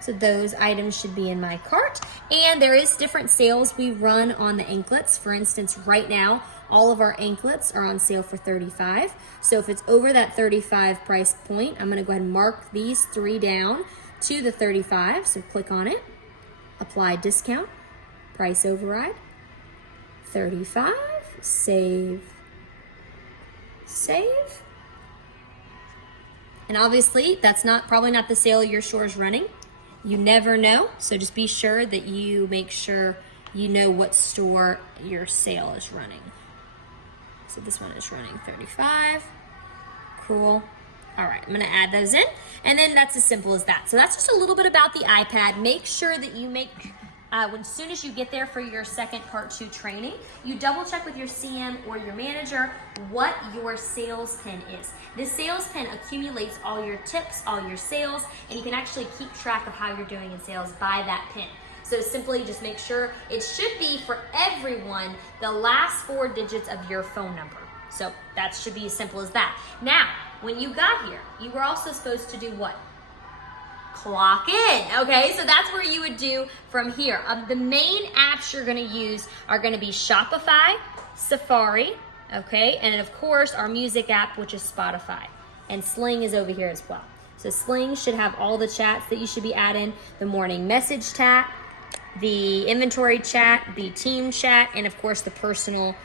So those items should be in my cart. And there is different sales we run on the anklets. For instance, right now, all of our anklets are on sale for $35. So if it's over that $35 price point, I'm gonna go ahead and mark these 3 down to the $35. So click on it, apply discount, price override, $35, save, save. And obviously that's probably not the sale your store is running. You never know, so just be sure that you make sure you know what store your sale is running. So this one is running $35. Cool. All right, I'm gonna add those in, and then that's as simple as that. So that's just a little bit about the iPad. Make sure that you as soon as you get there for your second part 2 training, you double check with your CM or your manager what your sales pin is. This sales pin accumulates all your tips, all your sales, and you can actually keep track of how you're doing in sales by that pin. So simply just make sure it should be for everyone the last 4 digits of your phone number. So that should be as simple as that. Now, when you got here, you were also supposed to do what? Clock in, okay? So that's where you would do from here. The main apps you're gonna use are gonna be Shopify, Safari, okay? And then of course, our music app, which is Spotify. And Sling is over here as well. So Sling should have all the chats that you should be adding, the morning message chat, the inventory chat, the team chat, and of course the personal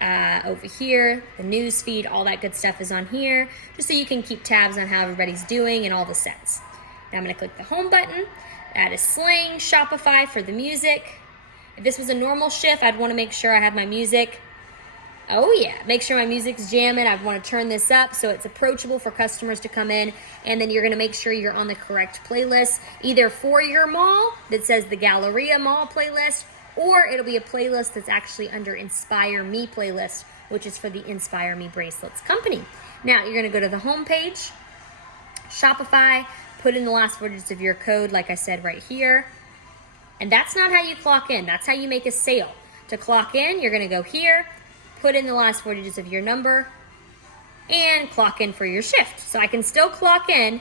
over here, the news feed, all that good stuff is on here, just so you can keep tabs on how everybody's doing and all the sets. Now I'm gonna click the home button, add a Sling, Shopify for the music. If this was a normal shift, I'd wanna make sure I have my music. Oh yeah, make sure my music's jamming. I'd wanna turn this up so it's approachable for customers to come in, and then you're gonna make sure you're on the correct playlist, either for your mall that says the Galleria Mall playlist, or it'll be a playlist that's actually under Inspire Me playlist, which is for the Inspire Me Bracelets company. Now you're gonna go to the home page, Shopify, put in the last 4 digits of your code, like I said right here. And that's not how you clock in. That's how you make a sale. To clock in, you're gonna go here, put in the last 4 digits of your number, and clock in for your shift. So I can still clock in,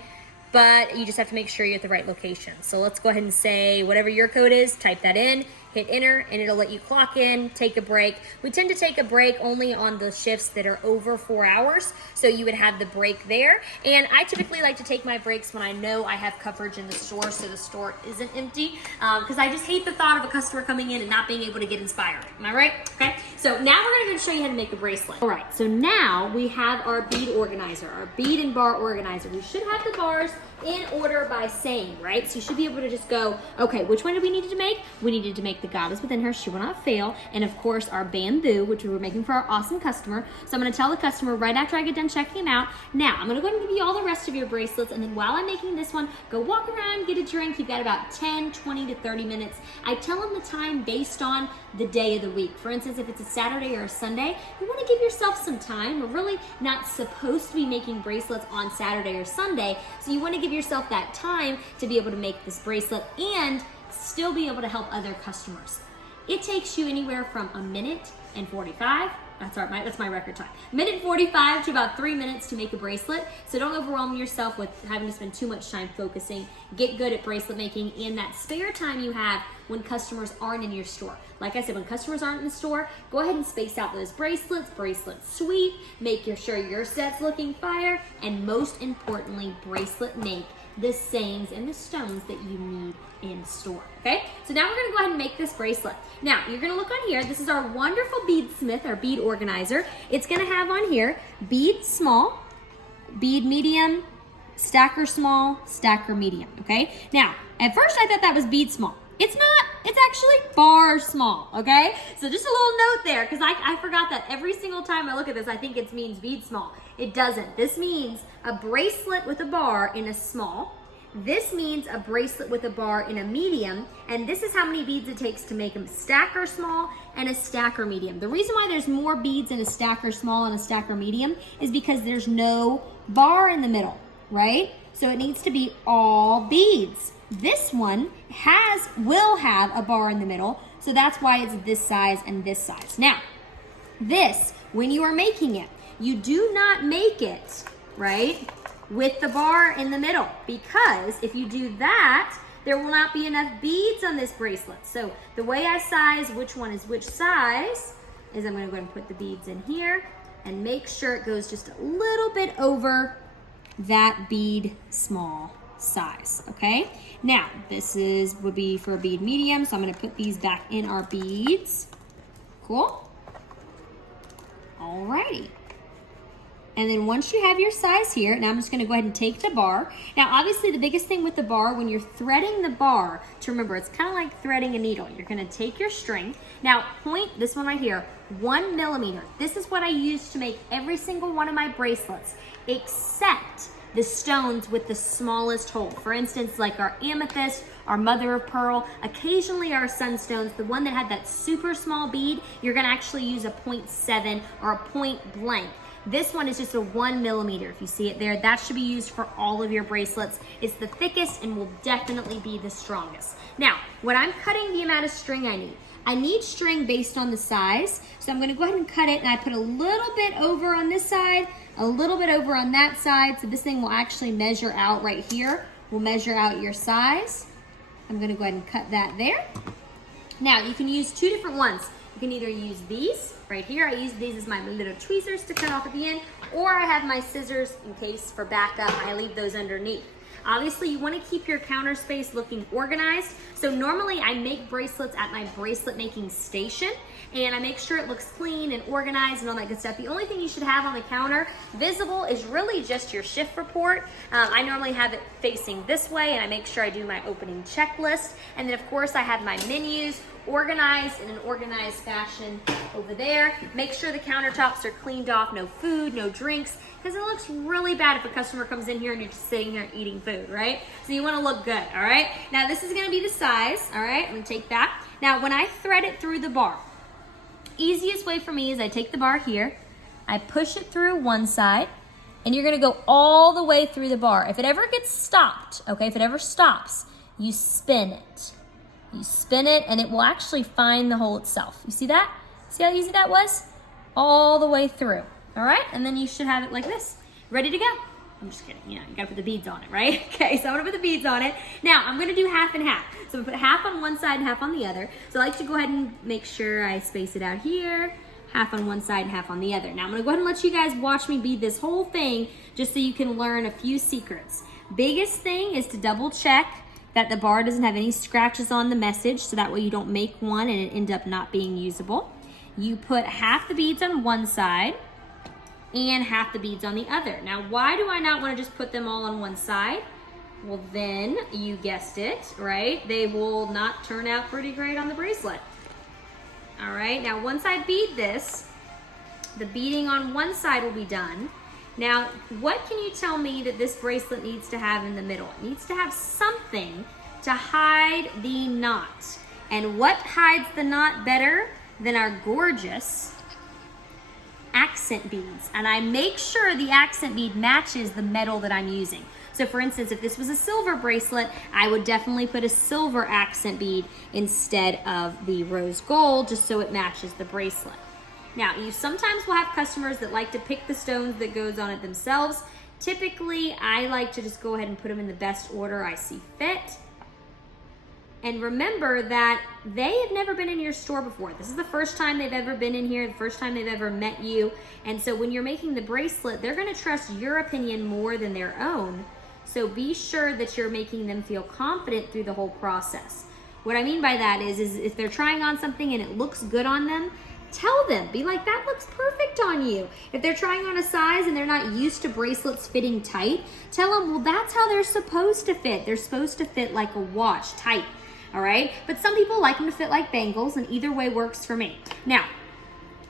but you just have to make sure you're at the right location. So let's go ahead and say whatever your code is, type that in, hit enter, and it'll let you clock in, take a break. We tend to take a break only on the shifts that are over 4 hours, so you would have the break there. And I typically like to take my breaks when I know I have coverage in the store, so the store isn't empty, because I just hate the thought of a customer coming in and not being able to get inspired. Am I right? Okay, so now we're gonna show you how to make a bracelet. All right, so now we have our bead organizer, our bead and bar organizer. We should have the bars in order by saying, right? So you should be able to just go, okay, which one did we need to make? We needed to make the goddess within her, she will not fail, and of course our bamboo, which we were making for our awesome customer. So I'm gonna tell the customer right after I get done checking them out. Now, I'm gonna go ahead and give you all the rest of your bracelets, and then while I'm making this one, go walk around, get a drink. You've got about 10, 20 to 30 minutes. I tell them the time based on the day of the week. For instance, if it's a Saturday or a Sunday, you wanna give yourself some time. We're really not supposed to be making bracelets on Saturday or Sunday, so you wanna give yourself that time to be able to make this bracelet and still be able to help other customers. It takes you anywhere from a minute and 45, that's my record time. Minute 45 to about 3 minutes to make a bracelet. So don't overwhelm yourself with having to spend too much time focusing. Get good at bracelet making in that spare time you have when customers aren't in your store. Like I said, when customers aren't in the store, go ahead and space out those bracelets, bracelet sweep, make sure your set's looking fire, and most importantly, bracelet make the sayings and the stones that you need in store, okay? So now we're gonna go ahead and make this bracelet. Now, you're gonna look on here. This is our wonderful beadsmith, our bead organizer. It's gonna have on here bead small, bead medium, stacker small, stacker medium, okay? Now, at first I thought that was bead small. It's not, it's actually bar small, okay? So just a little note there, because I forgot that every single time I look at this, I think it means bead small. It doesn't. This means a bracelet with a bar in a small. This means a bracelet with a bar in a medium, and this is how many beads it takes to make a stacker small and a stacker medium. The reason why there's more beads in a stacker small and a stacker medium is because there's no bar in the middle, right? So it needs to be all beads. This one will have a bar in the middle, so that's why it's this size and this size. Now, this, when you are making it, you do not make it, right, with the bar in the middle, because if you do that, there will not be enough beads on this bracelet. So the way I size which one is which size is I'm gonna go ahead and put the beads in here and make sure it goes just a little bit over that bead small size, okay? Now, this would be for a bead medium, so I'm gonna put these back in our beads. Cool? Alrighty. And then once you have your size here, now I'm just gonna go ahead and take the bar. Now, obviously the biggest thing with the bar, when you're threading the bar, to remember, it's kind of like threading a needle. You're gonna take your string. Now, point this one right here, 1 millimeter. This is what I use to make every single one of my bracelets, except the stones with the smallest hole. For instance, like our amethyst, our mother of pearl, occasionally our sunstones, the one that had that super small bead, you're gonna actually use a 0.7 or a point blank. This one is just a 1 millimeter. If you see it there, that should be used for all of your bracelets. It's the thickest and will definitely be the strongest. Now, when I'm cutting the amount of string I need string based on the size. So I'm gonna go ahead and cut it, and I put a little bit over on this side, a little bit over on that side. So this thing will actually measure out right here. We'll measure out your size. I'm gonna go ahead and cut that there. Now, you can use 2 different ones. You can either use these right here. I use these as my little tweezers to cut off at the end, or I have my scissors in case for backup. I leave those underneath. Obviously, you want to keep your counter space looking organized. So normally I make bracelets at my bracelet making station, and I make sure it looks clean and organized and all that good stuff. The only thing you should have on the counter visible is really just your shift report. I normally have it facing this way, and I make sure I do my opening checklist. And then of course I have my menus organized in an organized fashion over there. Make sure the countertops are cleaned off, no food, no drinks, because it looks really bad if a customer comes in here and you're just sitting here eating food, right? So you want to look good, all right? Now this is going to be the size, all right? I'm going to take that. Now when I thread it through the bar, easiest way for me is I take the bar here, I push it through one side, and you're going to go all the way through the bar. If it ever gets stopped, okay, if it ever stops, you spin it. You spin it and it will actually find the hole itself. You see that? See how easy that was? all the way through. All right, and then you should have it like this, ready to go. I'm just kidding, you gotta put the beads on it, right? Okay, so I'm gonna put the beads on it. Now, I'm gonna do half and half. So I'm gonna put half on one side and half on the other. So I like to go ahead and make sure I space it out here, half on one side and half on the other. Now I'm gonna go ahead and let you guys watch me bead this whole thing just so you can learn a few secrets. Biggest thing is to double check that the bar doesn't have any scratches on the message, so that way you don't make one and it end up not being usable. You put half the beads on one side and half the beads on the other. Now, why do I not want to just put them all on one side? Well, then, you guessed it, right? They will not turn out pretty great on the bracelet. All right, now once I bead this, the beading on one side will be done. Now, what can you tell me that this bracelet needs to have in the middle? It needs to have something to hide the knot. And what hides the knot better than our gorgeous accent beads? And I make sure the accent bead matches the metal that I'm using. So for instance, if this was a silver bracelet, I would definitely put a silver accent bead instead of the rose gold, just so it matches the bracelet. Now, you sometimes will have customers that like to pick the stones that goes on it themselves. Typically, I like to just go ahead and put them in the best order I see fit. And remember that they have never been in your store before. This is the first time they've ever been in here, the first time they've ever met you. And so when you're making the bracelet, they're gonna trust your opinion more than their own. So be sure that you're making them feel confident through the whole process. What I mean by that is if they're trying on something and it looks good on them, tell them, be like, that looks perfect on you. If they're trying on a size and they're not used to bracelets fitting tight, tell them, well, that's how they're supposed to fit. They're supposed to fit like a watch, tight. All right, but some people like them to fit like bangles, and either way works for me. Now,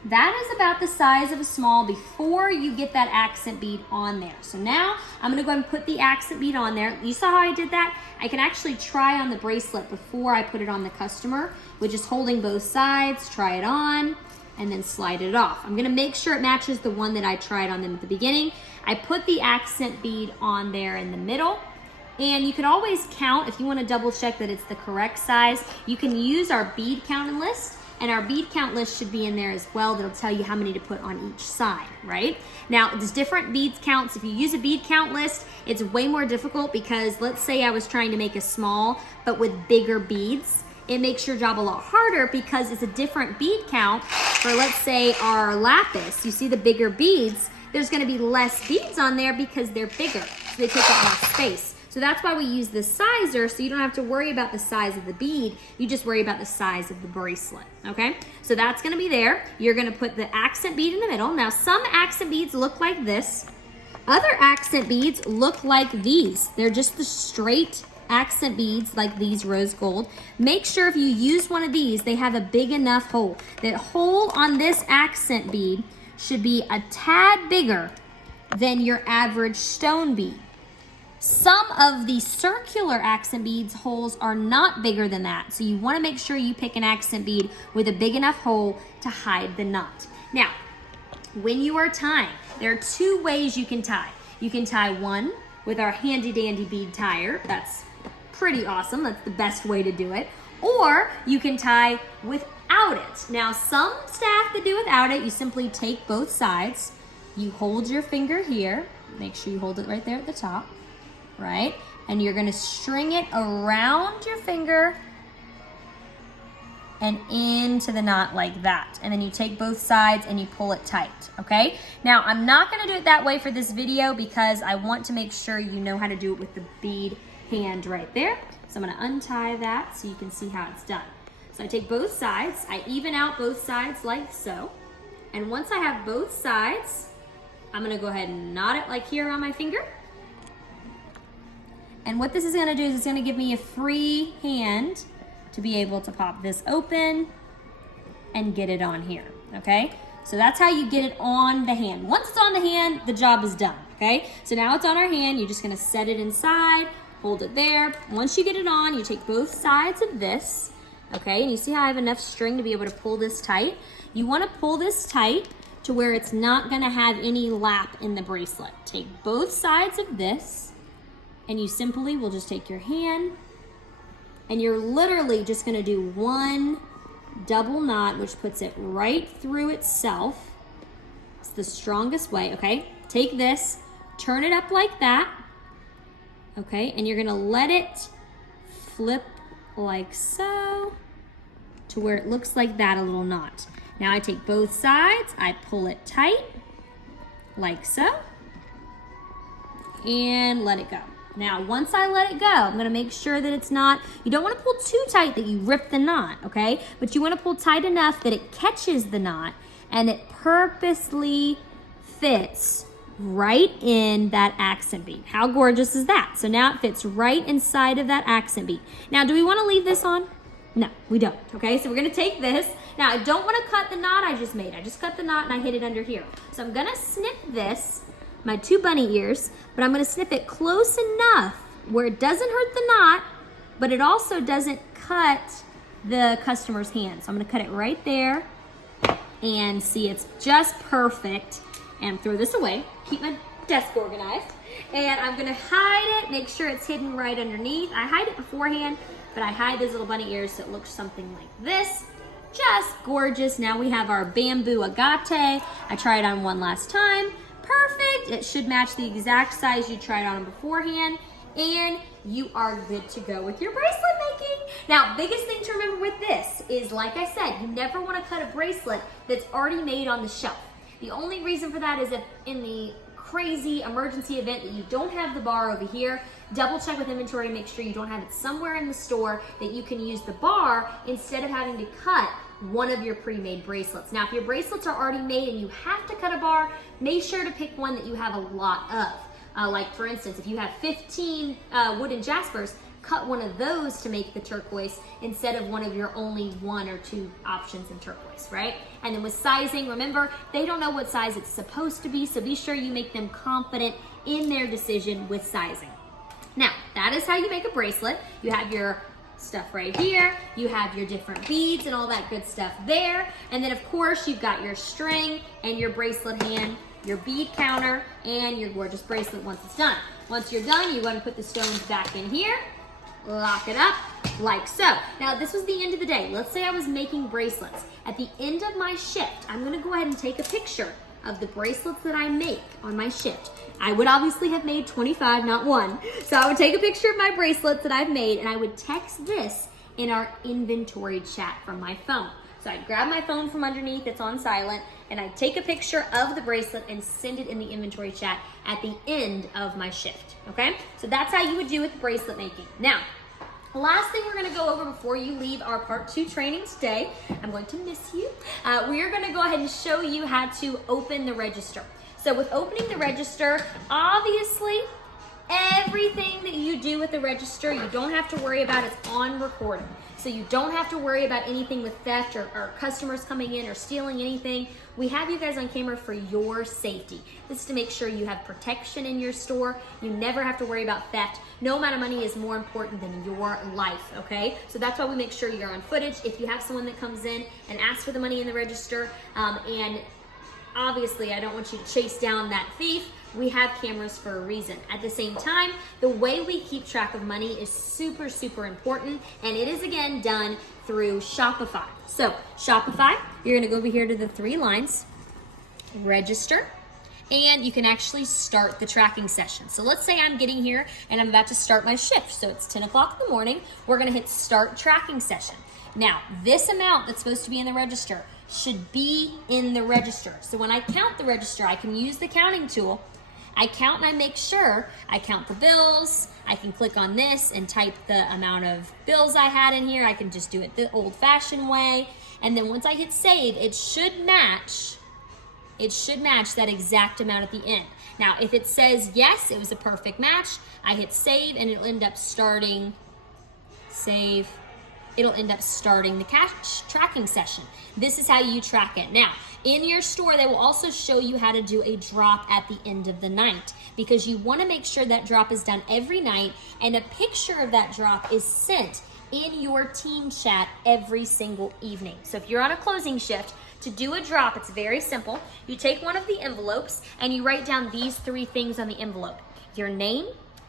that is about the size of a small before you get that accent bead on there. So now I'm gonna go ahead and put the accent bead on there. You saw how I did that? I can actually try on the bracelet before I put it on the customer, with just holding both sides, try it on, and then slide it off. I'm gonna make sure it matches the one that I tried on them at the beginning. I put the accent bead on there in the middle. And you can always count, if you want to double check that it's the correct size, you can use our bead count list, and our bead count list should be in there as well. That'll tell you how many to put on each side, right? Now, there's different beads counts. If you use a bead count list, it's way more difficult because let's say I was trying to make a small, but with bigger beads. It makes your job a lot harder because it's a different bead count for, let's say, our lapis. You see the bigger beads, there's gonna be less beads on there because they're bigger, so they take up more space. So that's why we use the sizer, so you don't have to worry about the size of the bead, you just worry about the size of the bracelet, okay? So that's gonna be there. You're gonna put the accent bead in the middle. Now, some accent beads look like this. Other accent beads look like these. They're just the straight accent beads like these rose gold. Make sure if you use one of these, they have a big enough hole. That hole on this accent bead should be a tad bigger than your average stone bead. Some of the circular accent beads holes are not bigger than that. So you want to make sure you pick an accent bead with a big enough hole to hide the knot. Now, when you are tying, there are two ways you can tie. You can tie one with our handy dandy bead tire. That's pretty awesome. That's the best way to do it. Or you can tie without it. Now, some staff that do without it, you simply take both sides. You hold your finger here. Make sure you hold it right there at the top. Right? And you're gonna string it around your finger and into the knot like that. And then you take both sides and you pull it tight, okay? Now, I'm not gonna do it that way for this video because I want to make sure you know how to do it with the bead hand right there. So I'm gonna untie that so you can see how it's done. So I take both sides, I even out both sides like so. And once I have both sides, I'm gonna go ahead and knot it like here on my finger. And what this is gonna do is it's gonna give me a free hand to be able to pop this open and get it on here, okay? So that's how you get it on the hand. Once it's on the hand, the job is done, okay? So now it's on our hand, you're just gonna set it inside, hold it there. Once you get it on, you take both sides of this, okay? And you see how I have enough string to be able to pull this tight? You wanna pull this tight to where it's not gonna have any lap in the bracelet. Take both sides of this, and you simply will just take your hand and you're literally just gonna do one double knot, which puts it right through itself. It's the strongest way, okay? Take this, turn it up like that, okay? And you're gonna let it flip like so to where it looks like that, a little knot. Now I take both sides, I pull it tight, like so, and let it go. Now, once I let it go, I'm gonna make sure that it's not, you don't wanna pull too tight that you rip the knot, okay? But you wanna pull tight enough that it catches the knot and it purposely fits right in that accent bead. How gorgeous is that? So now it fits right inside of that accent bead. Now, do we wanna leave this on? No, we don't, okay? So we're gonna take this. Now, I don't wanna cut the knot I just made. I just cut the knot and I hit it under here. So I'm gonna snip this, my 2 bunny ears, but I'm gonna snip it close enough where it doesn't hurt the knot, but it also doesn't cut the customer's hand. So I'm gonna cut it right there and see it's just perfect. And throw this away, keep my desk organized. And I'm gonna hide it, make sure it's hidden right underneath. I hide it beforehand, but I hide those little bunny ears so it looks something like this. Just gorgeous. Now we have our bamboo agate. I tried on one last time. Perfect. It should match the exact size you tried on beforehand. And you are good to go with your bracelet making. Now, biggest thing to remember with this is, like I said, you never want to cut a bracelet that's already made on the shelf. The only reason for that is if in the crazy emergency event that you don't have the bar over here, double check with inventory to make sure you don't have it somewhere in the store that you can use the bar instead of having to cut one of your pre-made bracelets. Now, if your bracelets are already made and you have to cut a bar, make sure to pick one that you have a lot of. Like for instance, if you have 15 wooden jaspers, cut one of those to make the turquoise instead of one of your only 1 or 2 options in turquoise, right? And then with sizing, remember, they don't know what size it's supposed to be, so be sure you make them confident in their decision with sizing. Now, that is how you make a bracelet. You have your stuff right here, you have your different beads and all that good stuff there, and then of course you've got your string and your bracelet hand, your bead counter, and your gorgeous bracelet once it's done. Once you're done, you want to put the stones back in here, lock it up like so. Now, this was the end of the day. Let's say I was making bracelets. At the end of my shift, I'm gonna go ahead and take a picture of the bracelets that I make on my shift. I would obviously have made 25, not 1. So I would take a picture of my bracelets that I've made and I would text this in our inventory chat from my phone. So I'd grab my phone from underneath, it's on silent, and I'd take a picture of the bracelet and send it in the inventory chat at the end of my shift, okay? So that's how you would do with bracelet making. Now, last thing we're gonna go over before you leave our part 2 training today, I'm going to miss you. We are gonna go ahead and show you how to open the register. So with opening the register, obviously, everything that you do with the register, you don't have to worry about, it's on recording. So you don't have to worry about anything with theft or customers coming in or stealing anything. We have you guys on camera for your safety. This is to make sure you have protection in your store. You never have to worry about theft. No amount of money is more important than your life, okay? So that's why we make sure you're on footage. If you have someone that comes in and asks for the money in the register, and obviously I don't want you to chase down that thief, we have cameras for a reason. At the same time, the way we keep track of money is super, super important, and it is again done through Shopify. So Shopify, you're gonna go over here to the 3 lines, register, and you can actually start the tracking session. So let's say I'm getting here and I'm about to start my shift. So it's 10 o'clock in the morning, we're gonna hit start tracking session. Now, this amount that's supposed to be in the register should be in the register. So when I count the register, I can use the counting tool. I count and I make sure I count the bills. I can click on this and type the amount of bills I had in here. I can just do it the old-fashioned way. And then once I hit save, it should match that exact amount at the end. Now, if it says yes, it was a perfect match, I hit save and it'll end up starting, save, it'll end up starting the cash tracking session. This is how you track it. Now, in your store, they will also show you how to do a drop at the end of the night because you want to make sure that drop is done every night and a picture of that drop is sent in your team chat every single evening. So if you're on a closing shift, to do a drop, it's very simple. You take one of the envelopes and you write down these 3 things on the envelope: your name,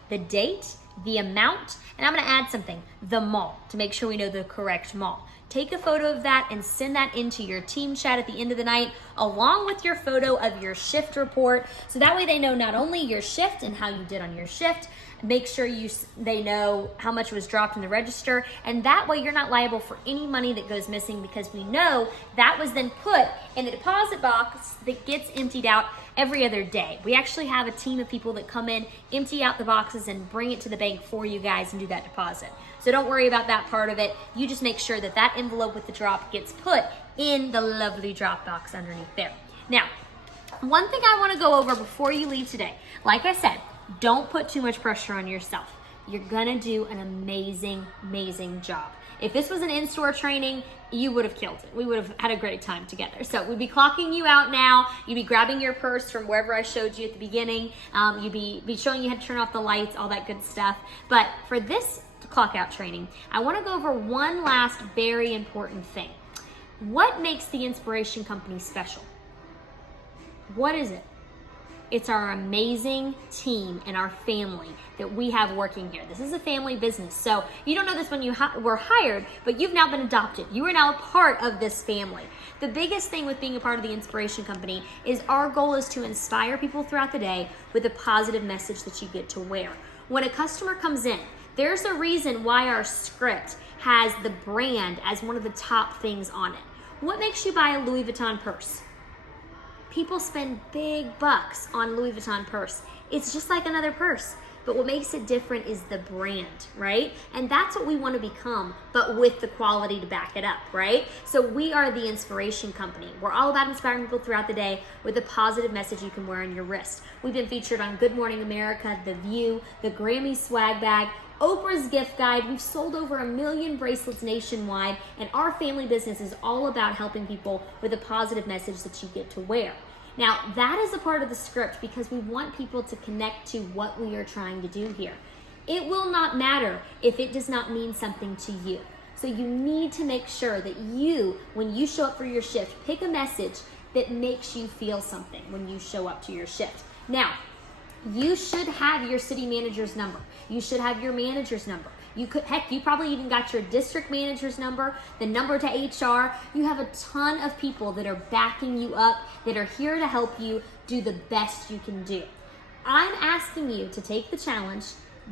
the date, the amount, and I'm gonna add something, the mall, to make sure we know the correct mall. Take a photo of that and send that into your team chat at the end of the night, along with your photo of your shift report. So that way they know not only your shift and how you did on your shift, make sure they know how much was dropped in the register, and that way you're not liable for any money that goes missing, because we know that was then put in the deposit box that gets emptied out every other day. We actually have a team of people that come in, empty out the boxes, and bring it to the bank for you guys and do that deposit. So don't worry about that part of it. You just make sure that that envelope with the drop gets put in the lovely drop box underneath there. Now, one thing I want to go over before you leave today, like I said, don't put too much pressure on yourself. You're gonna do an amazing, amazing job. If this was an in-store training, you would have killed it. We would have had a great time together. So we'd be clocking you out now. You'd be grabbing your purse from wherever I showed you at the beginning. You'd be showing you how to turn off the lights, all that good stuff. But for this clock out training, I wanna go over one last very important thing. What makes the Inspiration Company special? What is it? It's our amazing team and our family that we have working here. This is a family business. So you don't know this when you were hired, but you've now been adopted. You are now a part of this family. The biggest thing with being a part of the Inspiration Company is our goal is to inspire people throughout the day with a positive message that you get to wear. When a customer comes in, there's a reason why our script has the brand as one of the top things on it. What makes you buy a Louis Vuitton purse? People spend big bucks on Louis Vuitton purse. It's just like another purse, but what makes it different is the brand, right? And that's what we want to become, but with the quality to back it up, right? So we are the Inspiration Company. We're all about inspiring people throughout the day with a positive message you can wear on your wrist. We've been featured on Good Morning America, The View, the Grammy swag bag, Oprah's gift guide. We've sold over 1 million bracelets nationwide, and our family business is all about helping people with a positive message that you get to wear. Now, that is a part of the script because we want people to connect to what we are trying to do here. It will not matter if it does not mean something to you. So you need to make sure that you, when you show up for your shift, pick a message that makes you feel something when you show up to your shift. Now, you should have your city manager's number. You should have your manager's number. You probably even got your district manager's number, the number to HR. You have a ton of people that are backing you up, that are here to help you do the best you can do. I'm asking you to take the challenge,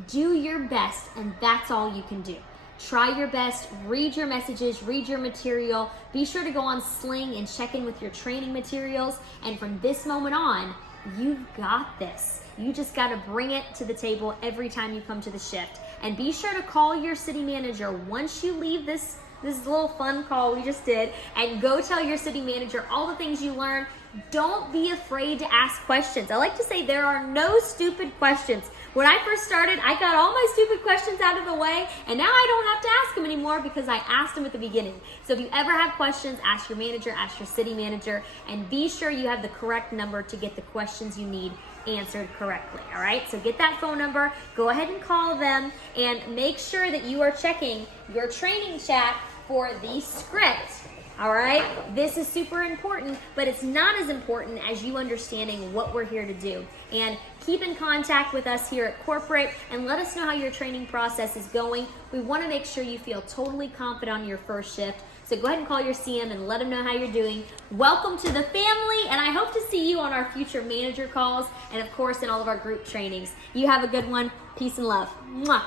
do your best, and that's all you can do. Try your best, read your messages, read your material. Be sure to go on Sling and check in with your training materials. And from this moment on, you've got this. You just got to bring it to the table every time you come to the shift. And be sure to call your city manager once you leave this little fun call we just did, and go tell your city manager all the things you learned. Don't be afraid to ask questions. I like to say there are no stupid questions. When I first started, I got all my stupid questions out of the way, and now I don't have to ask them anymore because I asked them at the beginning. So if you ever have questions, ask your manager, ask your city manager, and be sure you have the correct number to get the questions you need answered correctly. All right, so get that phone number, go ahead and call them, and make sure that you are checking your training chat for the script. All right, this is super important, but it's not as important as you understanding what we're here to do. And keep in contact with us here at corporate and let us know how your training process is going. We want to make sure you feel totally confident on your first shift. So go ahead and call your CM and let them know how you're doing. Welcome to the family, and I hope to see you on our future manager calls and, of course, in all of our group trainings. You have a good one. Peace and love. Mwah.